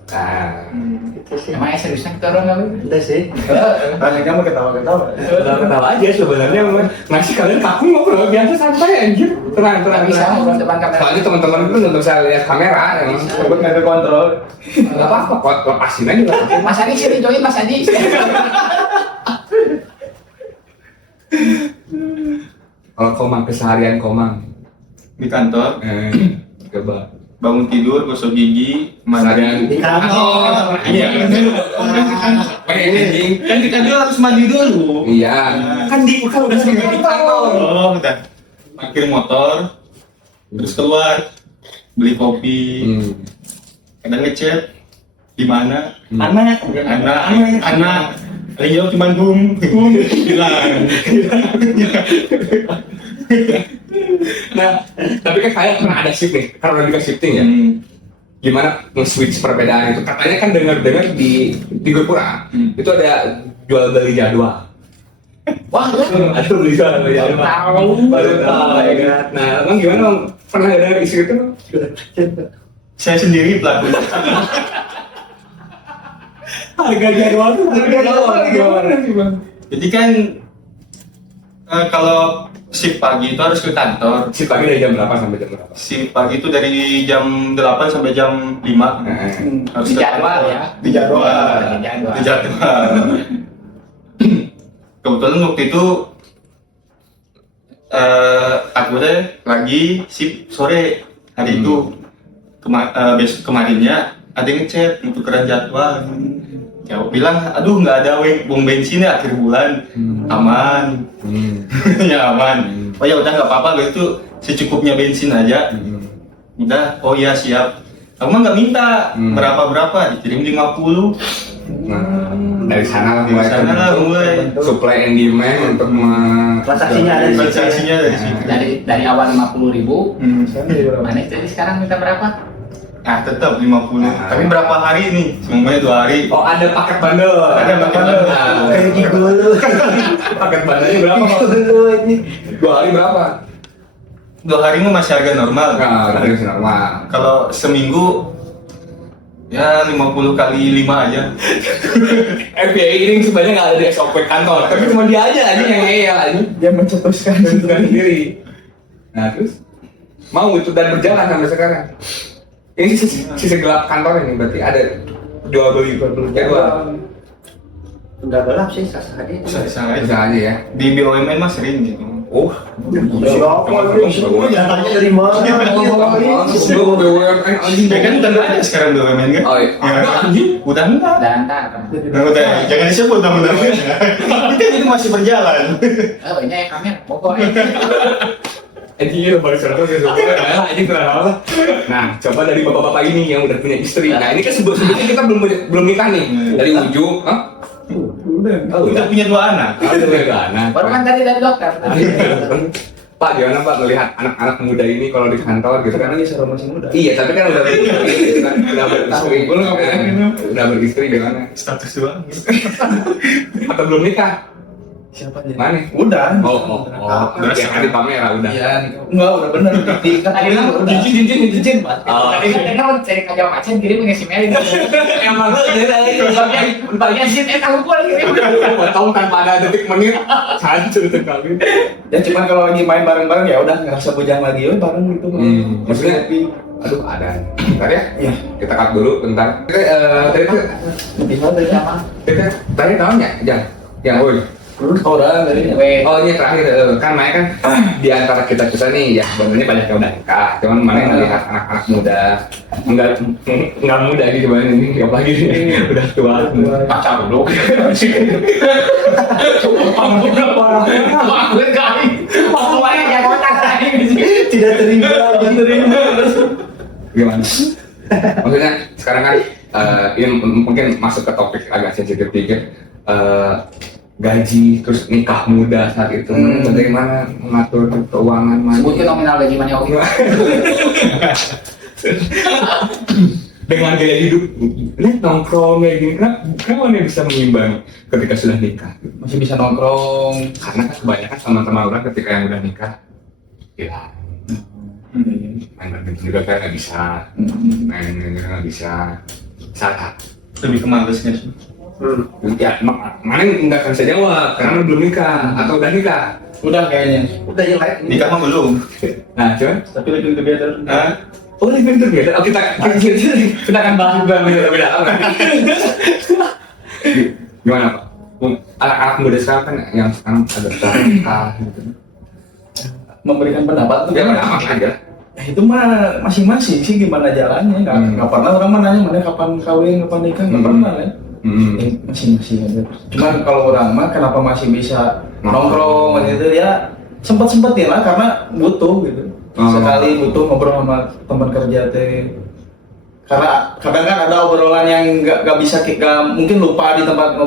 Gitu sih. Emangnya seriusnya kita orang nggak? Udah sih. Tadi kamu ketawa-ketawa. Ketawa aja sebenarnya ngasih kalian kaku ngobrol biasa santai anjir. Tenang. Bisa ngobrol depan kamera. Soalnya teman-teman itu nggak bisa lihat kamera emang. Sebut nggak ada kontrol. Enggak apa-apa, lepasin aja. Mas Adi sini join Mas Adi. Kalau Komang keseharian Komang di kantor, coba bangun tidur, gosok gigi, mandi. Di kantor. Iya. Pengen anjing. Kan di kantor harus mandi dulu. Iya. Kan udah di kantor. Oh, udah. Parkir motor, terus keluar, beli kopi, kadang ngechat, di mana? Anak. Anak. Paling jauh cuma bum, hilang. Nah, tapi kan kayak pernah ada shift nih, karena udah shifting ya. Gimana nge-switch perbedaan itu? Katanya kan dengar-dengar di Gurpura itu ada jual beli jadwal. Wah, Ada beli jual beli jadwal. Baru tahu ya kan. Nah, emang gimana Bang? Pernah dengar isu itu? Saya sendiri pelaku. Harga jadwal tuh gimana sih Bang? Jadi kan kalau shift pagi itu harus ke kantor. Si pagi dari jam berapa sampai jam berapa? Shift pagi itu dari jam 8 sampai jam 5. Harus di ke jadwal kantor. ya. Di jadwal. Di jadwal. Di jadwal. Kebetulan waktu itu aku deh lagi shift sore hari itu. Besok kemarinnya ada yang ngechat untuk tukeran jadwal. Ya aku bilang, aduh nggak ada uang bensin ya akhir bulan, aman, ya aman. Oh ya udah nggak apa-apa, itu secukupnya bensin aja. Udah, oh ya siap. Aku mah nggak minta berapa dikirim 50. Nah, dari sana Dari sana lah mulai. supply and demand untuk Transaksinya ada di situ. Transaksinya dari situ. Dari awal 50.000, Sekarang jadi berapa? mana jadi sekarang minta berapa? Nah tetap 50. Tapi berapa hari nih? Semuanya 2 hari. Oh, ada paket bundle. Ada paket bundle. Kayak gigolo. Paket bandelnya berapa Bang? Gigolo ini. 2 hari berapa? 2 hari mah masih harga normal. Nah, dari normal. Kalau seminggu ya 50 kali 5 aja. FBA ini sebenarnya nggak ada di SOP kantor, tapi cuma dia aja yang ngeyel aja. Dia mencetuskan Sendiri. Nah, terus mau itu dan berjalan sampai sekarang. Ini sisi gelap kantor ini berarti ada jual beli jadwal. Enggak gelap sih, sah-sah aja. Bisa Bisa aja ya. Di BUMN mah sering gitu. Oh, Siapa lu? Datangnya dari mana? BUMN anjing. Ya kan udah ada sekarang BUMN kan? Oh iya. Ya, Ada anjing. udah enggak. Dan ntar. Nah, udah, jangan disebut namanya. Itu masih berjalan. Oh ini kamera, pokoknya. Anjing itu baru cerita sih sebenarnya. Anjing kenapa? Nah, coba dari bapak-bapak ini yang udah punya istri. Nah, ini kan sebelumnya kita belum nikah nih. Dari ujung, Udah punya 2 anak. Nah, Baru kan tadi dari dokter. Pak, gimana Pak melihat anak-anak muda ini kalau di kantor gitu kan? karena dia seorang masih muda. Iya, tapi kan udah beristri, udah beristri gimana? Status doang. Atau belum nikah? Siapa dia? Mana? Udah. Oh, yang ada pamer udah. Iya, enggak udah bener. Di Tadi kan udah. cincin. Oh. Tadi kan kenal cari kacau macen kirim ngasih Melin. Emang lu dari Bagian sih, tahu gua lagi. tahu tanpa ada detik menit hancur itu kali. Ya cuman kalau lagi main bareng-bareng ya udah ngerasa bujang lagi, bareng gitu. Maksudnya, Happy. aduh ada. Bentar ya. Iya. Kita cut dulu bentar. Tadi tuh tadi tahunya jangan. Yang woi. Orang dari Oh ini terakhir kan Maya kan di antara kita nih ya sebenarnya banyak yang udah nikah, cuman mana yang melihat anak-anak muda nggak muda gitu cuman ini apalagi udah tua Pacar dulu. Tidak terima. gimana? Maksudnya sekarang kan ini mungkin masuk ke topik agak sensitif dikit. Gaji terus nikah muda saat itu bagaimana mengatur keuangan Sebutkan nominal gaji mana oke. dengan gaya hidup ini nongkrong kayak gini kenapa nih bisa mengimbang ketika sudah nikah masih bisa nongkrong. karena kan kebanyakan teman-teman orang ketika yang udah nikah gila main badminton juga kayak nggak bisa main nggak bisa salah Lebih ke malesnya sih. ya mana nggak akan saya jawab karena belum nikah atau udah nikah Udah kayaknya. Udah jelek. Nikah mah belum. nah cuman Tapi living together. Hah? oh ini pintar beda oh kita akan bahas juga beda gimana Pak anak-anak muda sekarang kan yang sekarang ada nikah gitu Memberikan pendapat tuh ya aman aja ya itu mah masing-masing sih gimana jalannya. Nggak pernah orang mana nanya mana kapan kawin, kapan nikah, nggak pernah ya. Masing-masing aja. Cuman kalau orang mah kenapa masih bisa nongkrong gitu ya sempat-sempetin lah karena butuh gitu. Sekali butuh ngobrol sama teman kerja teh. Karena kadang kan ada obrolan yang nggak bisa kita mungkin lupa di tempat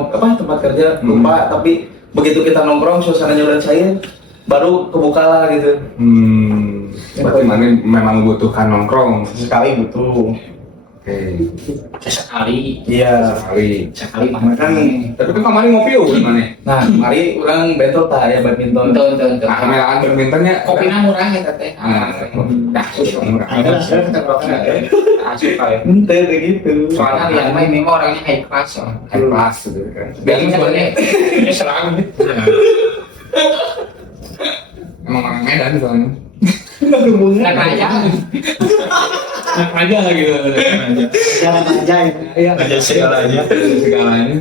kerja lupa, tapi begitu kita nongkrong suasananya udah cair baru kebuka lah gitu. Berarti mana memang membutuhkan nongkrong. Sekali butuh. Oke. Sekali Iya. sekali mah Kan Tapi kan kemarin ngopi gimana? nah, mari orang bentot tah ya badminton. Tuh. Nah, kamelaan badmintonnya Kopinya murah ya teh. Nah, murah. Sekarang kita berapa ya? Asup ya. Ente gitu. Soalnya yang main memang orangnya high class soalnya. High class gitu kan. Biasanya sebenarnya ini serang. Emang orang Medan soalnya. Nggak kaya. Aja gitu. Jangan aja ya. Iya. Aja segalanya. Segalanya.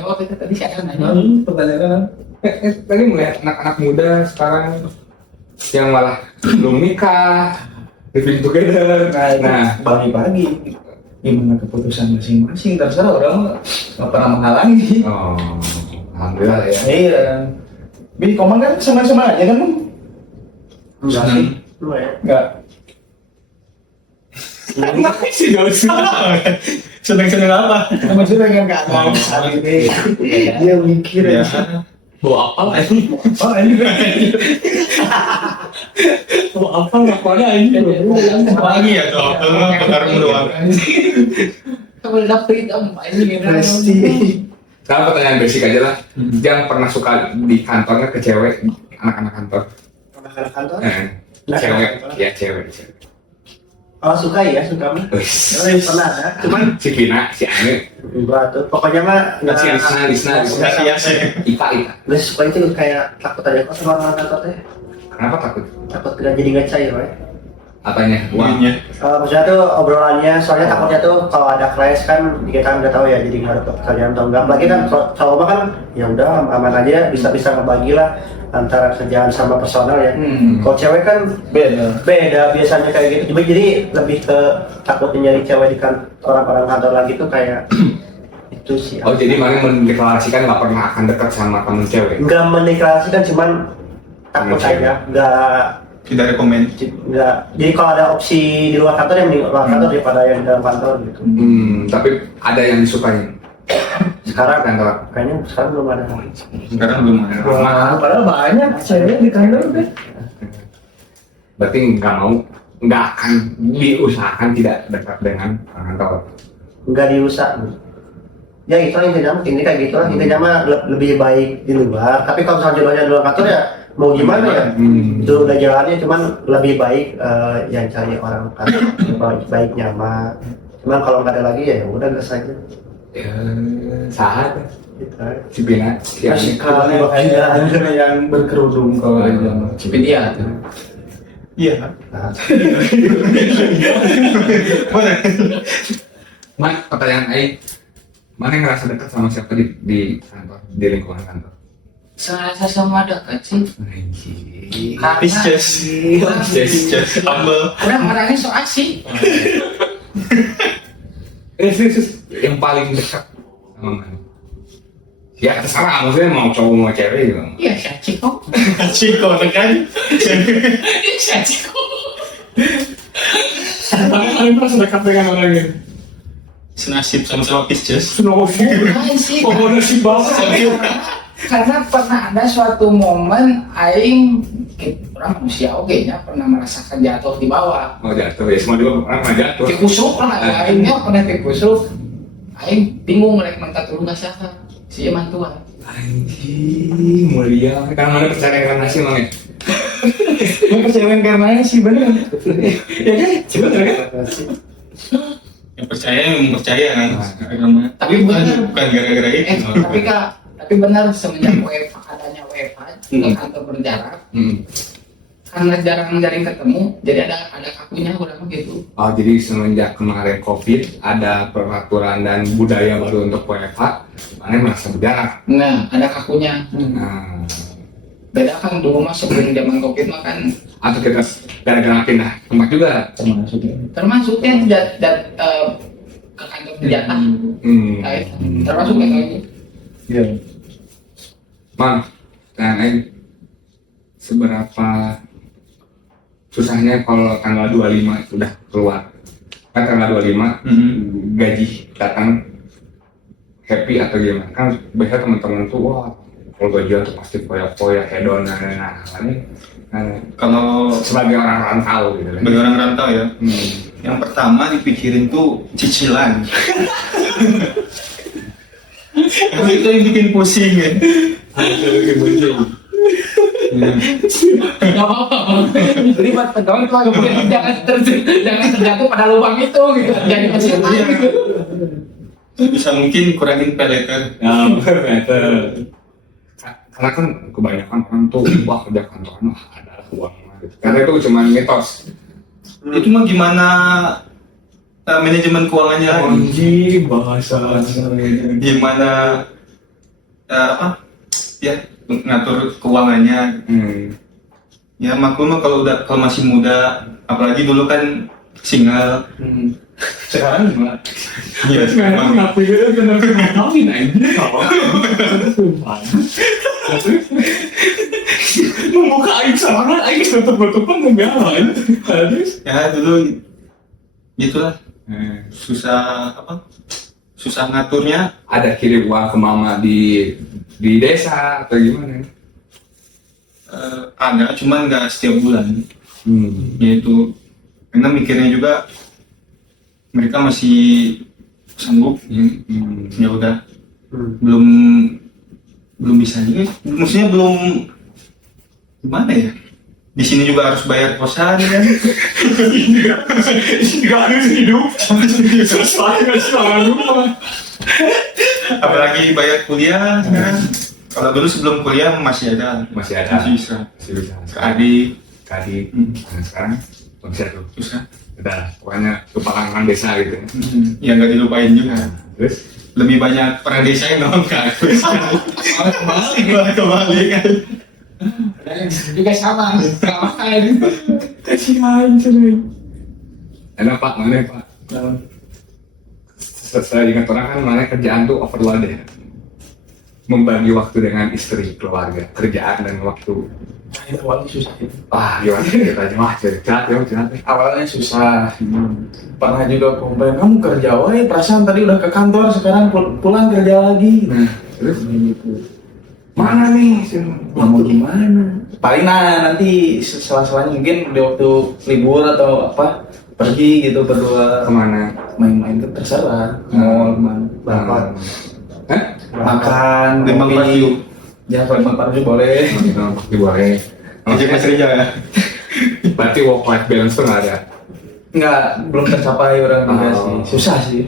Oh, kita tadi siapa nanya? Pertanyaan Tadi melihat anak-anak muda sekarang yang malah belum nikah, living together. Nah, pagi-pagi gimana keputusan masing-masing terserah orang nggak pernah menghalangi. oh, alhamdulillah ya. Iya. Bi Komang kan sama-sama aja kan, Bang? Enggak sih. Lu ya. Enggak. Si dosa. Seneng-seneng apa? Maksudnya kan enggak ada saat ini. Dia mikir Ya. ya. Bawa apa lagi? Oh, ini Bawa apa lakukannya ini? Lagi ya tuh, baru doang. Kamu udah free dong, ini pasti. Nah, pertanyaan basic aja lah. Yang pernah suka di kantornya ke cewek, anak-anak kantor. Anak-anak kantor. Cewek, ya cewek. Oh suka ya, suka mah. Wih. Pernah ya. Cuman Si Vina, si Ane, enggak tuh. Pokoknya mah si Lisna, Nggak biasa ya. Ipa. nggak suka itu kayak takut aja kok sama orang kantor teh. Kenapa takut? Takut tidak jadi nggak cair, ya. Apanya? Uangnya. Maksudnya tuh obrolannya, soalnya takutnya tuh kalau ada clash kan kita kan nggak tahu ya, jadi nggak ada kerjaan atau enggak. Apalagi kan kalau cowok mah kan ya udah aman aja, bisa ngebagi lah antara kerjaan sama personal ya. Kalau cewek kan beda biasanya kayak gitu. Jadi lebih ke takutnya nyari cewek di orang-orang kantor lagi tuh kayak itu sih. Oh, jadi mana mendeklarasikan nggak pernah akan dekat sama temen cewek? Nggak mendeklarasikan, cuman takut Cewek. aja. Tidak rekomend. Nggak. Jadi kalau ada opsi di luar kantor yang di luar kantor daripada yang di dalam kantor gitu. Tapi ada yang disukai Sekarang kantor. kayaknya sekarang belum ada. Sekarang belum ada. Wah, padahal banyak cewek di kantor deh. Berarti nggak akan diusahakan tidak dekat dengan kantor. Nggak diusah. Ya itu intinya kayak gitu lah. Intinya mah lebih baik di luar. Tapi kalau misalnya jodohnya di luar kantor ya mau gimana ya? Itu udah jalannya, cuman lebih baik yang cari orang kantor baik nyaman. Cuman kalau nggak ada lagi ya udah nggak saja. Ya, sahat Gitu. si Bina, si Ane. Sekali ada yang berkerudung kalau di zaman. Tapi dia tuh. Iya. Nah, Man, pertanyaan Aing, mana yang ngerasa dekat sama siapa di kantor, di lingkungan kantor? Serasa sama dekat sih. Karena Just humble. orang-orangnya so asik. Serius, yang paling dekat sama mana? Ya terserah, maksudnya mau cowok mau cewek gitu. Iya, si Acik kok. Ciko kan? Si Acik kok. Paling merasa dekat dengan orang ini. Senasib sama-sama Pisces. Bukan sih. Pokoknya si bapak. Karena pernah ada suatu momen aing orang manusia nya pernah merasakan jatuh di bawah. Oh jatuh ya, semua juga orang pernah jatuh. Dikusuk lah, aingnya pernah dikusuk. Aing bingung mereka minta turun nggak siapa. Si mantuan. Anjing, mulia. Karena mana percaya reinkarnasi emang ya? Mau percaya reinkarnasi bener. Ya kan? Coba kan? Yang percaya memang percaya kan. Tapi bukan benar. gara-gara itu. Tapi benar semenjak WFH adanya WFH ke kantor berjarak. Karena jarang-jarang ketemu, jadi ada kakunya kurang gitu. Oh, jadi semenjak kemarin COVID ada peraturan dan budaya baru untuk WFH, mana merasa berjarak. Nah, ada kakunya. Nah, Beda kan dulu mah sebelum zaman COVID mah kan atau kita gara-gara pindah tempat juga. termasuk yang ke kantor berjatah. Termasuk kayak gitu. Iya. Bang, tanya seberapa susahnya kalau tanggal 25 sudah keluar. Kan tanggal 25 gaji datang happy atau gimana? Kan biasa teman-teman tuh wah kalau gajian tuh pasti koyak-koyak hedon ini Kalau sebagai orang rantau gitu kan. bagi orang rantau ya, yang pertama dipikirin tuh cicilan. Itu yang bikin pusing ya. Gak apa-apa. Jadi buat teman kalau jangan terjatuh pada lubang itu gitu. Jadi masih gitu. Bisa mungkin kurangin peleter. Karena kan kebanyakan orang tuh wah kerja kantoran ada uangnya gitu. Karena itu cuma mitos. Itu mah gimana manajemen keuangannya lagi? Anjing bahasa Gimana apa? Ya ngatur keuangannya. Ya maklum mah kalau masih muda, apalagi dulu kan single. Sekarang gimana? Iya sekarang. ngapain bener kawin anjing kalau membuka aib sama aib tutup-tutupan membelan. Ya dulu gitulah. Susah apa? Susah ngaturnya. Ada kirim uang ke mama di desa atau gimana? Ada, cuman nggak setiap bulan. Yaitu karena mikirnya juga mereka masih sanggup. Ya udah, belum bisa juga. Maksudnya belum gimana ya? Di sini juga harus bayar kosan kan? Nggak harus hidup selalu. Apalagi bayar kuliah sekarang. Kalau dulu sebelum kuliah masih ada. Masih ada. Masih bisa. Ke adik. Nah, sekarang bisa tuh. Susah. Udah, pokoknya kepala desa gitu ya. Ya nggak dilupain juga. Terus Lebih banyak orang desa yang nolong ke aku. Malah kembali kan. Juga sama. Gak makan. kasihan cuy. Enak Pak, mana Pak? Saya ingat orang kan mana kerjaan tuh overload ya. Membagi waktu dengan istri, keluarga, kerjaan dan waktu. Itu awalnya susah. Gimana ceritanya? Cerita. Awalnya susah. Pernah juga komplain, kamu kerja wae, perasaan tadi udah ke kantor, sekarang pulang kerja lagi. Terus Gitu. mana nih? Mau gimana? Paling nanti setelah mungkin di waktu libur atau apa pergi gitu berdua Kemana? main-main itu terserah mau kemana. Bapak. Hah? Makan, Lembang ngopi. Parju. Ya kalau lembang parju boleh. Pasti boleh. Ojek Mas Rijal ya. Berarti work life balance tuh nggak ada. Enggak, belum tercapai orang juga Oh. sih. Susah sih.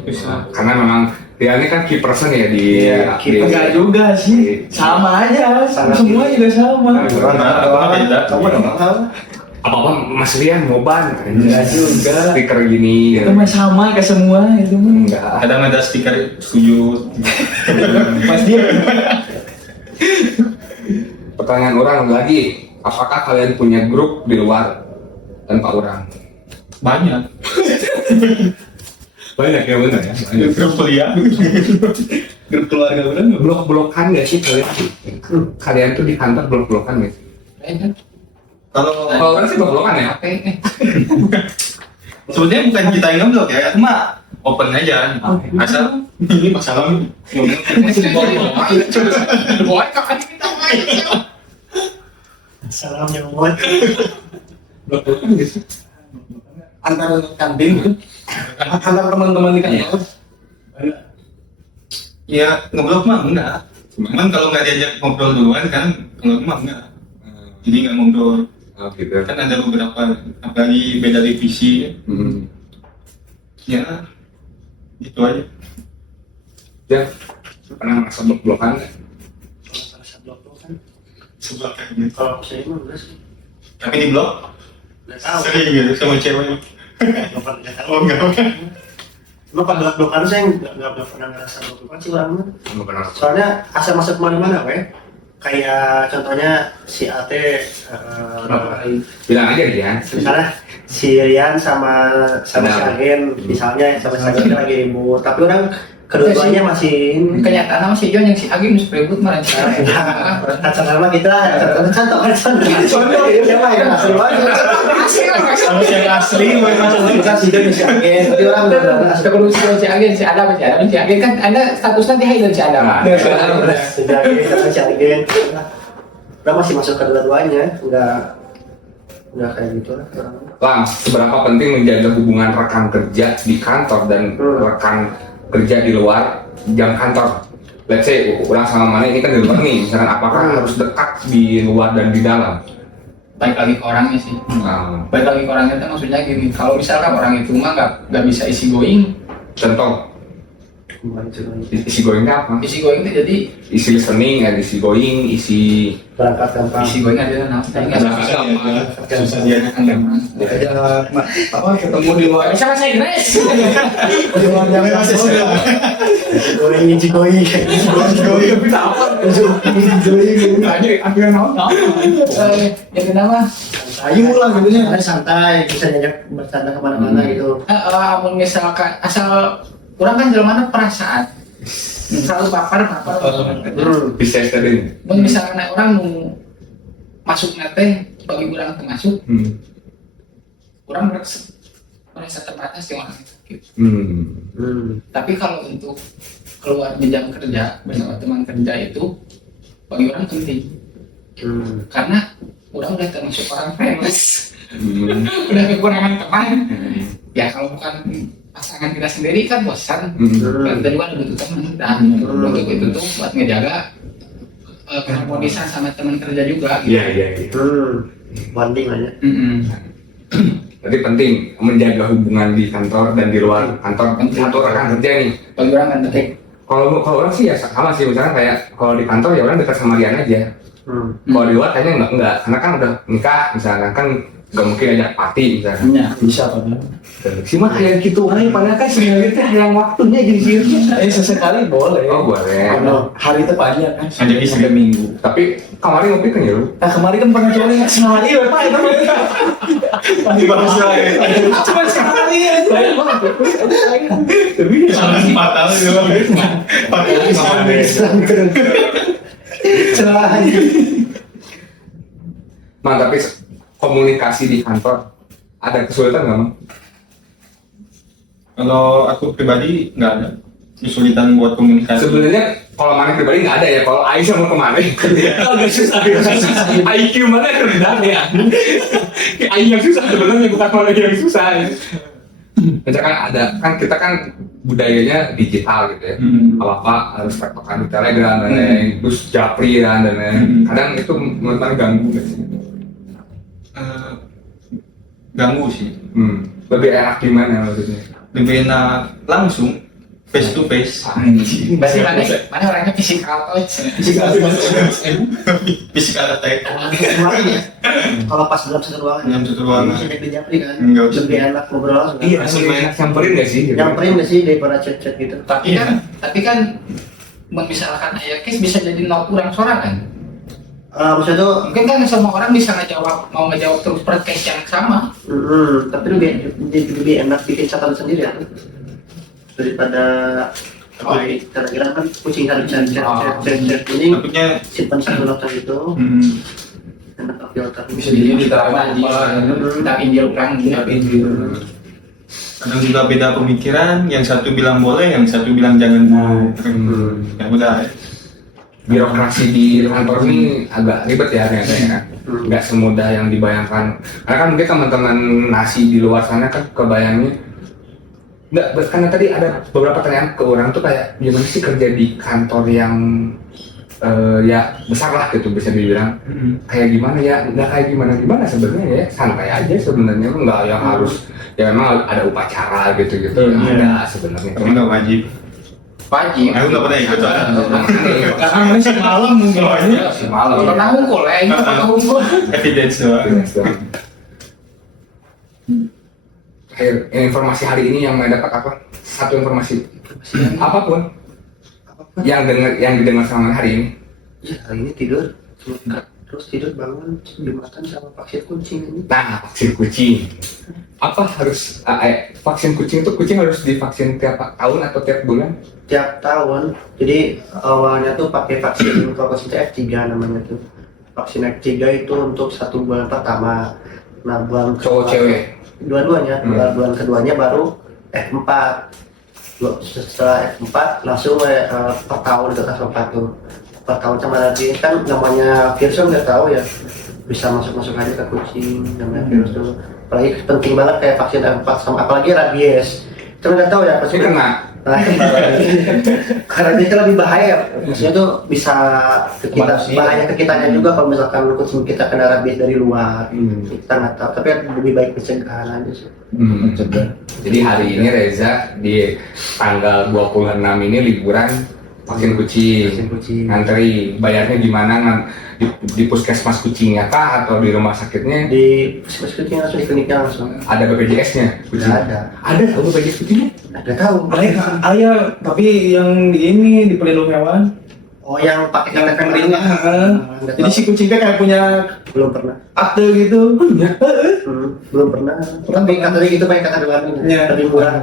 Karena memang dia ini kan key person ya di. Enggak juga sih. Sama aja. Semua juga sama. Kamu ada hal? Apa Mas Rian mau ban? Enggak juga. Stiker gini. Itu mah sama ke semua itu mah. Enggak. Kadang ada stiker sujud. Pasti. Pertanyaan orang lagi, apakah kalian punya grup di luar tanpa orang? Banyak. Banyak ya benar ya. Banyak. Grup kuliah. Grup keluarga orang. Blok-blokan nggak sih kalian? Kalian tuh di kantor blok-blokan nggak sih? Kalau Kalau orang sih blok-blokan ya. sebenarnya bukan kita yang ngeblok ya, cuma open aja. Asal ini masalah Salam yang buat. Blok-blokan nggak sih? Antara kantin gitu. Antara teman-teman di kantor. ya ngeblok mah enggak. Cuman kalau nggak diajak ngobrol duluan kan, ngeblok mah enggak. Jadi nggak ngobrol. Oh gitu. Kan ada beberapa, apalagi beda divisi. Ya, gitu aja. Ya, pernah merasa blok-blokan nggak? Rasa blok-blokan. Sebelah kayak gitu. Kalau saya mah enggak sih. Tapi di blok Enggak tahu. sering gitu sama cewek. Enggak tahu. Oh enggak. Lu pada blok-blokan saya enggak pernah ngerasa blok-blokan sih orang mah. Nggak pernah. Soalnya asal masuk kemana-mana, we. Kayak contohnya si Ate, Bilang aja dia. misalnya si Rian sama si Ada. Agen, misalnya sama si Agen lagi ribut, tapi orang kedua-duanya masih kenyataan si John yang si Agim sebut mah acara kita contoh siapa yang asli banget Kalau yang asli macam kita sih dari si agen tapi orang kalau si Agim si Adam si Agim kan anda statusnya di hidden si Adam si agen udah masih masuk kedua-duanya udah kayak gitu lah Lang, seberapa penting menjaga hubungan rekan kerja di kantor dan rekan kerja di luar jam kantor? Let's say, orang sama mana ini kan di luar nih, misalkan apakah harus dekat di luar dan di dalam? baik lagi ke orangnya sih baik lagi ke orangnya itu maksudnya gini kalau misalkan orang itu mah nggak bisa isi going Contoh, isi going apa? isi going itu jadi Isi listening, isi going, isi berangkat gampang isi going aja nah nggak susah dia. apa ketemu di luar bisa bahasa Inggris goreng hiji koi akhirnya nonton yang kenapa ayo lah gitu nya santai bisa ngajak bercanda kemana-mana gitu misalkan asal orang kan jelema perasaan selalu baper bisa tadi. misalkan orang mau masuk nate bagi orang termasuk orang merasa terbatas di orang itu tapi kalau untuk keluar di jam kerja bersama teman kerja itu bagi orang penting karena orang udah termasuk orang famous udah kekurangan teman ya kalau bukan pasangan kita sendiri kan bosan kita juga ada butuh teman dan untuk itu tuh buat ngejaga keharmonisan sama teman kerja juga gitu. Iya. bonding lah ya Jadi penting menjaga hubungan di kantor dan di luar kantor. Satu rekan kerja nih. bagi orang kan penting Kalau orang sih ya sama sih, misalnya kayak kalau di kantor ya orang dekat sama dia aja. Kalau di luar kayaknya enggak, karena kan udah nikah misalnya kan nggak mungkin ajak party misalnya. ya bisa kan Si mah kayak gitu, padahal kan sebenarnya teh yang waktunya jadi sihirnya. sesekali boleh Oh boleh. hari itu banyak kan Ada di sini. minggu Tapi kemarin ngopi kan ya lu? nah kemarin kan pernah coba sehari ya pak itu Pasti bagus lah. cuma sekali ya Tapi Salah 4 tahun juga. 4 tahun. celah Mang, tapi komunikasi di kantor ada kesulitan nggak, Mang? Kalau aku pribadi nggak ada kesulitan buat komunikasi. Sebenarnya kalau mana pribadi nggak ada ya, kalau Ai sama kemarin agak susah. IQ mana rendah ya? Ai yang susah sebenarnya, bukan mana yang susah ya. Misalkan ada, kan kita kan budayanya digital gitu ya. Apa-apa harus tektokan di Telegram dan lain-lain, terus japri dan lain-lain. Kadang itu menurut mana ganggu nggak sih? Ganggu sih. Lebih enak gimana maksudnya? Lebih enak langsung face to face. berarti mana orangnya physical touch Physical attack. kemarin ya kalau pas dalam satu ruangan Dalam satu ruangan. bisa jadi japri kan Nggak usah. lebih enak ngobrol Iya, lebih enak samperin nggak sih? Gitu? nyamperin nggak sih daripada chat-chat gitu tapi kan misalkan ya case bisa jadi nol kurang suara kan maksudnya tuh mungkin kan semua orang bisa mau ngejawab terus per case yang sama tapi lebih enak bikin catatan sendiri ya daripada kira-kira kan kucing harus chat ini Takutnya simpan satu note itu enak filter bisa jadi ditaruh aja kita pinjil kan kadang juga beda pemikiran. Yang satu bilang boleh, yang satu bilang jangan. Ya udah. Birokrasi di kantor ini agak ribet ya ternyata ya, nggak semudah yang dibayangkan. Karena kan mungkin teman-teman nasi di luar sana kan kebayangnya nggak, karena tadi ada beberapa pertanyaan ke orang tuh kayak gimana sih kerja di kantor yang ya besar lah gitu bisa dibilang kayak gimana ya, nggak kayak gimana sebenarnya ya, santai aja sebenarnya, nggak yang harus ya memang ada upacara gitu ada sebenarnya. Tapi nggak wajib. wajib Aku nggak pernah ikut. karena masih malam mungkin Malam pernah ngumpul ya ini pernah ngumpul Evidence doang. Informasi hari ini yang saya dapat apa? Satu informasi apapun yang didengar sama hari ini. ya hari ini tidur terus tidur bangun dimakan sama vaksin kucing ini. Nah, vaksin kucing. Apa harus vaksin kucing itu kucing harus divaksin tiap tahun atau tiap bulan? Tiap tahun. Jadi awalnya tuh pakai vaksin kalau vaksin F3 namanya tuh. Vaksin F3 itu untuk 1 bulan pertama. Nah, bulan Cowok cewek. dua-duanya. Bulan keduanya baru F4. Setelah F4 langsung per tahun itu F4 tuh. Per tahun sama lagi kan namanya virus kan nggak tahu ya, bisa masuk aja ke kucing namanya virus tuh. Apalagi penting banget kayak vaksin F4 sama apalagi rabies. Kita nggak tahu ya pasti Ini kena. Nah, karena dia lebih bahaya, maksudnya tuh bisa ke kita, bahaya ke kitanya juga kalau misalkan kucing kita kena rabies dari luar. Kita nggak tahu, tapi lebih baik pencegahan aja sih. Jadi hari ini Reza di tanggal 26 ini liburan vaksin kucing. Vaksin kucing. Ngantri, bayarnya gimana? Di puskesmas kucingnya kah atau di rumah sakitnya? Di puskesmas kucing langsung di kliniknya langsung. Ada BPJS-nya? Kucing? Nggak ada. Ada tahu BPJS kucingnya? Nggak tahu. Ayah, tapi yang di ini di pelindung hewan. Oh, yang pakai Yang KTP pemerintah. Nggak Jadi tahu. si kucing kayak punya Belum pernah. akte gitu. Belum pernah. Tapi katanya gitu pakai kata luar Iya. lebih murah.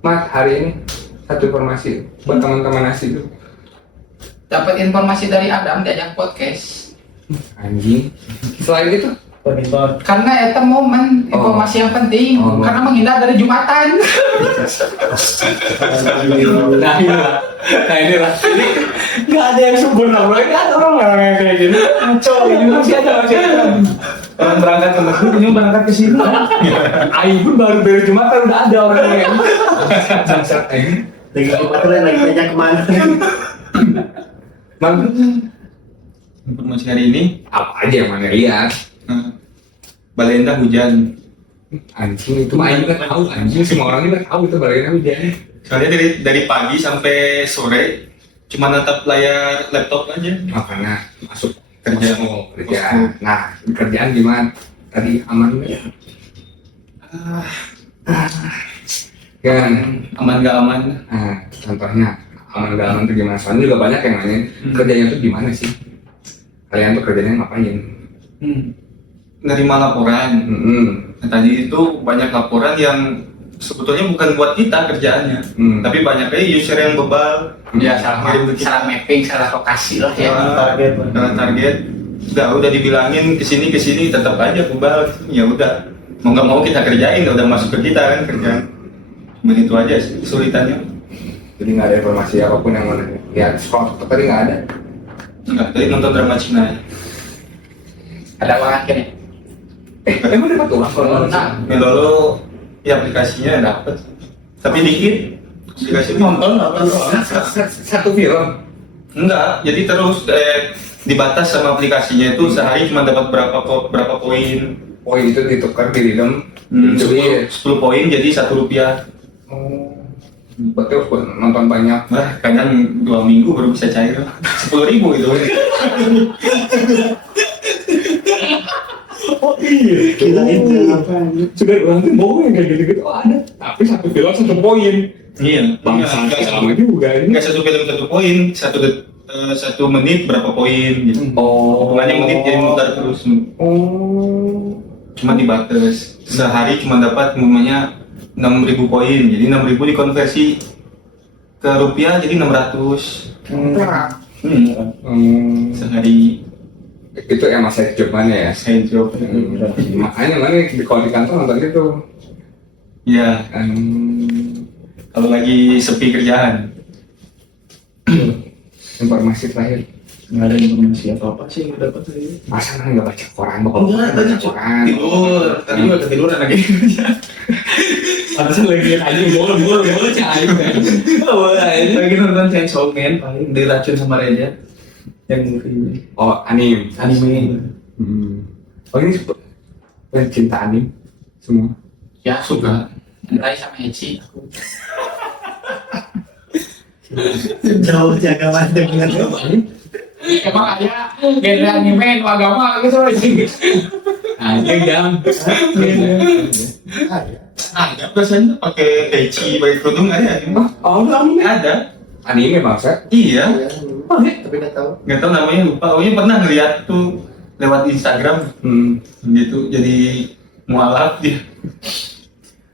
Mas, hari ini satu informasi buat teman-teman nasi itu. Dapat informasi dari Adam diajak podcast. Anjing. Selain itu, Badminton. Karena itu momen informasi yang penting. Oh. Karena menghindar dari Jumatan. nah inilah. Nggak ada yang sempurna, bro. Nggak ada orang yang kayak gini. Ngaco, ini masih ada. Orang berangkat ke masjid, ini berangkat ke sini. Aing pun baru dari Jumatan udah ada orang yang bangsat Aing. Lagi Jumatan lagi banyak kemana? Bang, Informasi hari ini, apa aja yang mana lihat? Balenda hujan. Anjing itu mah Aing juga tahu. Anjing semua orang juga tahu itu bagaimana hujan. Soalnya dari pagi sampai sore cuma natap layar laptop aja. Makanya masuk Kerja. kerja. Nah, kerjaan gimana? Tadi aman nggak? Kan, Aman gak aman? nah, contohnya aman gak aman itu gimana? Soalnya juga banyak yang nanyain kerjanya tuh gimana sih? Kalian tuh kerjanya ngapain? Nerima laporan. Nah, tadi itu banyak laporan yang sebetulnya bukan buat kita kerjaannya, tapi banyak user yang bebal. Ya salah mapping, salah lokasi lah ya. Target. Udah dibilangin kesini tetap aja bebal. Ya udah, mau nggak mau kita kerjain. Udah masuk ke kita kan kerjaan. Cuman itu aja kesulitannya. Jadi nggak ada informasi apapun yang mana. Ya, sekolah tadi nggak ada. Nggak, tadi nonton drama Cina. Ada orang kini. Emang dapat uang kalau Nah, Melolo ya aplikasinya dapat, tapi dikit. Aplikasi Nonton. satu film. Enggak, jadi terus dibatas sama aplikasinya itu sehari cuma dapat berapa poin. Poin itu ditukar di redeem. 10 poin jadi Rp1. Betul, nonton banyak. Nah, kadang 2 minggu baru bisa cair. 10.000 itu. Oh iya, Gila itu apa? sudah orang tuh bohong yang kayak gitu-gitu. Oh, ada, tapi satu film 1 poin. Iya, Bangsa enggak sama juga ini. enggak satu film 1 poin, 1 menit berapa poin gitu. Oh, Hitungannya menit jadi mutar terus. Oh, Cuma dibatas. Sehari cuma dapat umumnya 6.000 poin. Jadi 6.000 dikonversi ke rupiah jadi 600. Sehari. Itu emang saya job mana ya? Saya job. Makanya mana kalau di kantor nonton itu. Ya, kalau lagi sepi kerjaan. Informasi terakhir. Nggak ada informasi apa sih yang dapat tadi. Masa nggak baca koran? Bapak Enggak, tadi koran. tidur. Tadi juga ketiduran lagi. Pantesan lagi anjing bol cah aing. Lagi nonton Chainsaw Man paling diracun sama Reza. Yang movie ini. Oh, anime. Oh, ini pencinta anime semua. ya suka. Entah sama Eci. Jauh jaga mandek dengan Emang ada genre anime nu agama gitu anjing. Anjing jam. Ada biasanya pakai peci, pakai kerudung ada. Oh, anime. Ada. Anime bangsa. Iya. tapi nggak tahu. Nggak tahu namanya, lupa. Oh iya pernah ngeliat tuh lewat Instagram gitu, jadi mualaf dia.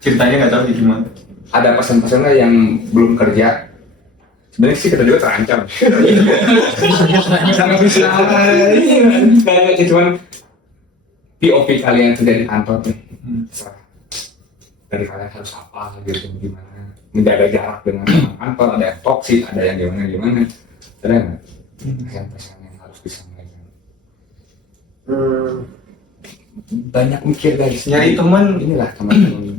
Ceritanya nggak tahu gimana. Ada pesan-pesan nggak yang belum kerja? Sebenarnya sih kita juga terancam. Sangat bisa. Kayak cuman POV kalian kerja di kantor nih. Terserah. Dari kalian harus apa gitu, gimana menjaga jarak dengan teman kantor, ada yang toksik, ada yang gimana. Ada nggak? Pesan-pesan yang harus disampaikan. Banyak mikir guys. Nyari teman, Inilah teman-teman.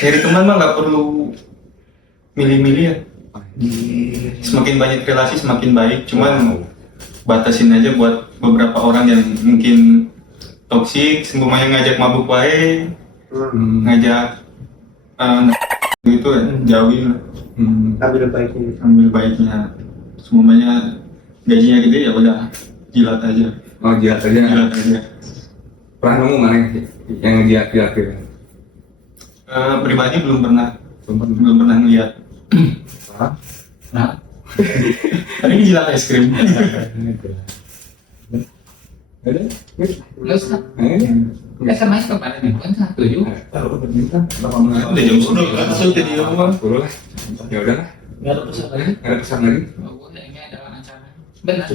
nyari teman mah nggak perlu milih-milih ya. Semakin banyak relasi semakin baik. Cuman batasin aja buat beberapa orang yang mungkin toksik, semuanya ngajak mabuk wae, ngajak itu ya, jauhin lah. Ambil baiknya. Ambil baiknya. Semuanya gajinya gede ya udah jilat aja. Oh jilat aja. Jilat aja. Pernah nemu mana yang jilat gitu? Pribadi belum pernah ngeliat. Nah, Tadi jilat es krim. Ada? terus nggak sama aja kemarin itu kan 7. Udah jam 10 kan, sudah di rumah. 10 lah. Ya udah lah. Nggak ada pesan lagi. Nggak ada pesan lagi. Oh, ini adalah acara. Benar.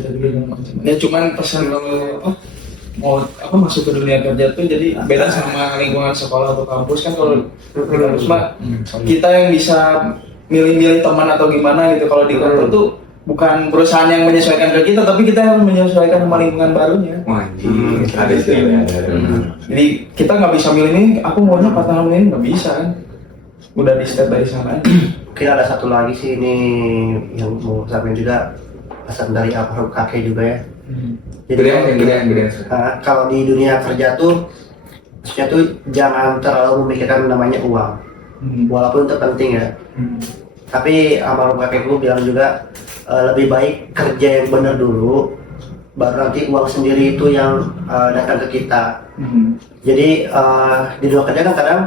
Ya cuman pesan kalau apa mau apa masuk ke dunia kerja tuh jadi beda sama lingkungan sekolah atau kampus kan. Kalau di kampus mah kita yang bisa milih-milih teman atau gimana gitu. Kalau di kantor tuh bukan perusahaan yang menyesuaikan ke kita, tapi kita yang menyesuaikan sama lingkungan barunya. Wah, ada sih. Jadi kita nggak bisa milih ini, aku maunya patah ini nggak bisa kan. Udah di step dari sana. Mungkin ada satu lagi sih ini yang mau sampaikan juga, pesan dari almarhum kakek juga ya. Gedean. Kalau di dunia kerja tuh, maksudnya tuh jangan terlalu memikirkan namanya uang, walaupun itu penting ya. Tapi almarhum kakekku bilang juga lebih baik kerja yang benar dulu, baru nanti uang sendiri itu yang datang ke kita. Jadi di dunia kerja kan kadang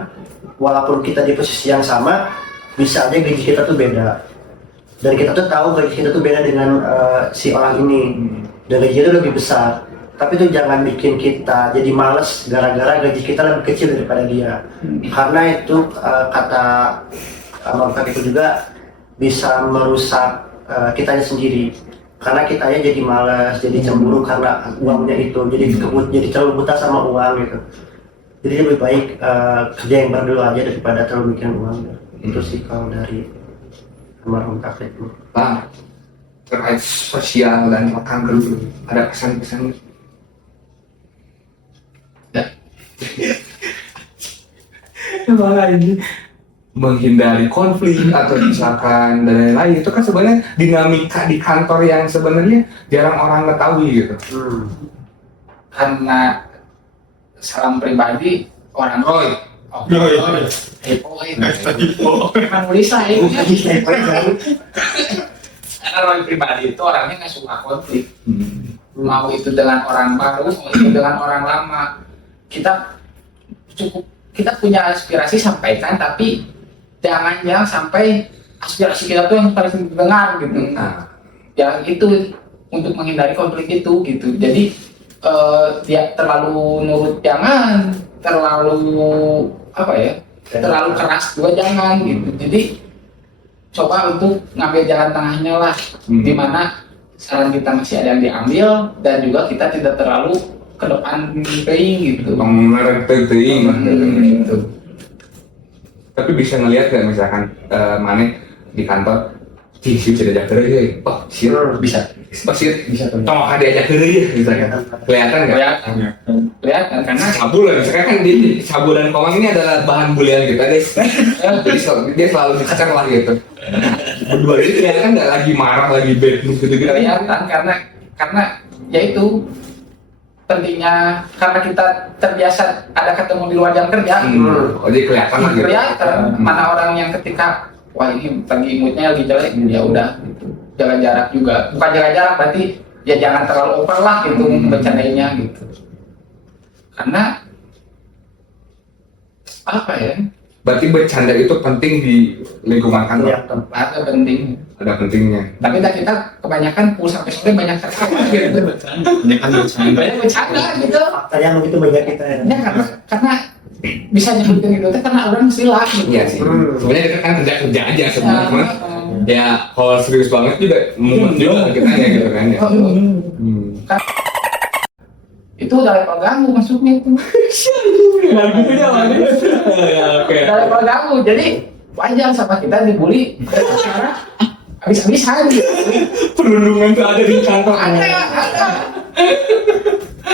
walaupun kita di posisi yang sama, bisa aja gaji kita tuh beda. Dan kita tuh tahu gaji kita tuh beda dengan si orang ini. Dan gaji itu lebih besar. Tapi itu jangan bikin kita jadi males gara-gara gaji kita lebih kecil daripada dia. Karena itu kata almarhum kakekku juga bisa merusak kitanya sendiri. Karena kitanya jadi malas, jadi cemburu karena uangnya itu. Jadi terlalu buta sama uang gitu. Jadi lebih baik kerja yang benar dulu aja daripada terlalu mikirin uang. Itu sih kalau dari almarhum kakekku. Pak, terkait sosial dan kanker ada pesan-pesan? Malah ini menghindari konflik atau misalkan dan lain-lain itu kan sebenarnya dinamika di kantor yang sebenarnya jarang orang ketahui gitu. Karena salam pribadi orang Roy. Kan Lisa ya. Karena Roy pribadi itu orangnya nggak suka konflik. Mau itu dengan orang baru, mau itu dengan orang lama. Kita punya aspirasi sampaikan, tapi jangan sampai aspirasi kita tuh yang paling didengar gitu. Yang itu untuk menghindari konflik itu gitu. Jadi dia terlalu nurut jangan, terlalu terlalu keras juga jangan gitu. Jadi coba untuk ngambil jalan tengahnya lah, di mana saran kita masih ada yang diambil dan juga kita tidak terlalu ke depan gitu. Gitu. Tapi bisa ngelihat nggak misalkan mana di kantor sih bisa diajak kerja ya? Oh sih bisa tolong ada diajak kerja ya misalkan kelihatan nggak? Kelihatan karena sabulan misalkan kan di sabulan komang ini adalah bahan bulian kita guys. Jadi dia selalu dikacang lah gitu. Berdua ini kelihatan nggak lagi marah lagi bad mood gitu. Kelihatan karena ya itu pentingnya karena kita terbiasa ada ketemu di luar jam kerja. Jadi kelihatan lah gitu. Kelihatan mana orang yang ketika wah ini lagi moodnya lagi jelek, ya udah gitu. Jaga jarak juga. Bukan jaga jarak berarti ya jangan terlalu over lah gitu bercandainya gitu. Karena apa ya? berarti bercanda itu penting di lingkungan kantor. Iya, Ada penting. Ada pentingnya. Tapi kita kebanyakan pulang sampai sore banyak tertawa gitu. Ini kan bercanda. Banyak bercanda gitu. faktanya begitu banyak kita ya. Ya karena bisa nyebutin gitu teh karena orang silah gitu. Iya sih. Sebenarnya kita kan kerja aja sebenarnya. Cuman, Nah, ya kalau serius banget juga mumet juga kita ya gitu kan ya. itu udah level ganggu masuknya itu. Nah, gitu ya, ya oke. Udah level ganggu. Jadi wajar sama kita dibully sekarang habis-habisan gitu. Perundungan tuh ada di kantor. Ada.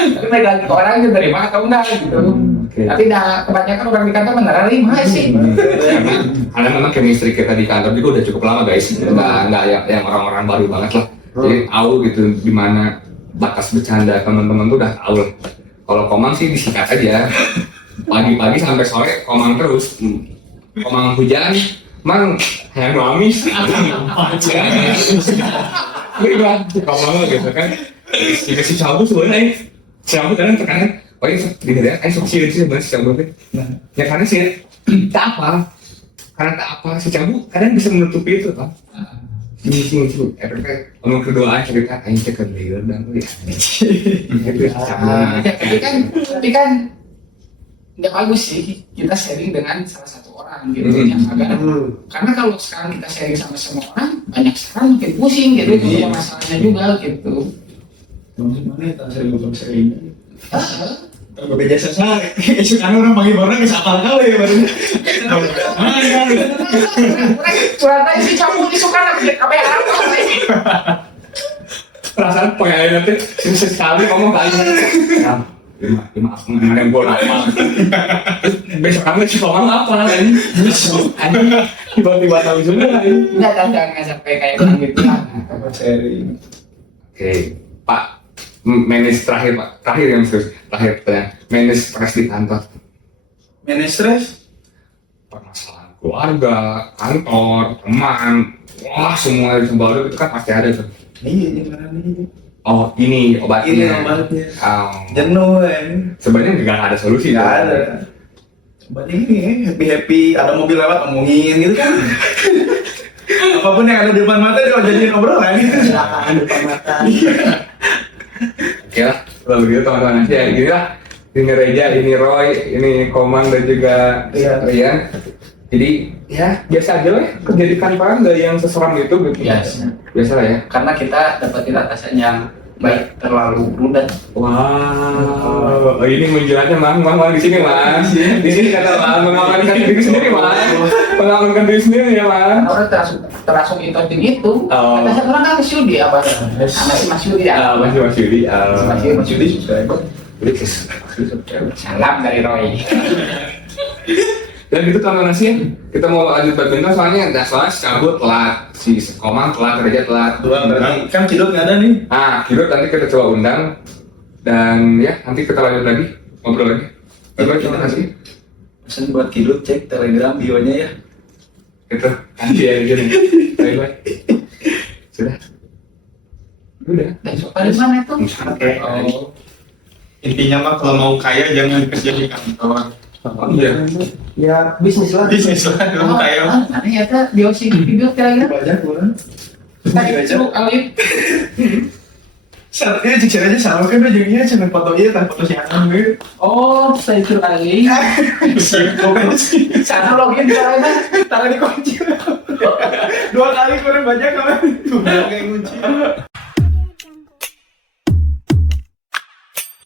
Tapi balik lagi ke orang itu terima atau enggak gitu. Oke. Tapi kebanyakan orang di kantor menerima sih. Karena memang chemistry kita di kantor juga udah cukup lama guys. Nggak yang orang-orang baru banget lah. Jadi tahu gitu di mana batas bercanda teman-teman tuh udah tahu lah. Kalau Komang sih disikat aja. Pagi-pagi sampai sore Komang terus. Komang hujan, mang yang ngamis. Iya, Komang gitu kan. Dikasih cabut sebenarnya. Cabut kadang tekanan. Oh ini gini deh, sok sih sebenarnya si cabut teh. Ya karena sih tak apa. Karena tak apa si cabut kadang bisa menutupi itu kan. Sini, efeknya ngomong kedua cerita aing cek ke dia dan ya. Tapi kan nggak bagus sih kita sharing dengan salah satu orang gitu yang agak karena kalau sekarang kita sharing sama semua orang banyak sekarang makin pusing gitu punya masalahnya juga gitu. Mana tak sering ngomong sering. Berbeda sesar. Sekarang orang panggil orang ke sapal kali ya baru. Curhatnya sih campur disuka tapi apa yang apa sih? Perasaan pengen nanti sekali ngomong kali maaf yang bola besok kamu sih ngomong apa lagi tiba-tiba tahu juga Nggak sampai kayak gitu lah. Sering. oke Pak manage terakhir yang serius terakhir pertanyaan manage stres di kantor Manage stress. permasalahan keluarga kantor teman wah semua yang baru itu kan pasti ada tuh Iya, gimana nih? oh ini Ini obatnya obatnya. Oh. Jenuh ya. Sebenarnya nggak ada solusi Nggak tuh. ada. Coba ini happy ada mobil lewat omongin gitu kan. Apapun yang ada di depan mata dia jadiin obrolan. Silakan depan mata. Oke lah, kalau begitu teman-teman aja ya gini lah. Ini Reja, ini Roy, ini Komang dan juga Rian. Jadi ya biasa aja lah kerja di kantor nggak yang seseram gitu gitu. Yes. Biasa lah ya. Karena kita dapetin atasan yang baik terlalu rudet. Wow, oh, ini menjelasnya mang di sini mang. Di sini kata mang mengamankan diri sendiri mang. Mengamankan diri sendiri ya mang. Orang terasuk intensif itu. Oh. Atasan orang kan Yudi apa? Mas Yudi ya. Masih Yudi. Mas Yudi subscriber. Salam dari Roy. Dan gitu teman-teman sih, kita mau lanjut badminton soalnya cabut telat, si Komang telat, Reja telat. Kan Cidot nggak ada nih. Kirut nanti kita coba undang dan ya nanti kita lanjut lagi ngobrol lagi. Terima kasih. Pesan buat Cidot cek Telegram bio-nya ya. Gitu. Nanti ya gini. Bye. Sudah. Udah. Besok dari mana itu? Oke. Intinya mah kalau mau kaya jangan kerja di kantor. Oh iya. Ya bisnis lah. Bisnis lah kalau mau kaya. Aneh ya teh dia sih video kira-kira. Banyak orang. Tadi cukup Alif. Saat ini cek aja sama kan ujungnya cuma foto iya kan foto siaran gitu. Oh, saya suruh kali. Satu login caranya. Tangan dikunci. 2 kali kurang banyak kan. Tuh kayak kunci.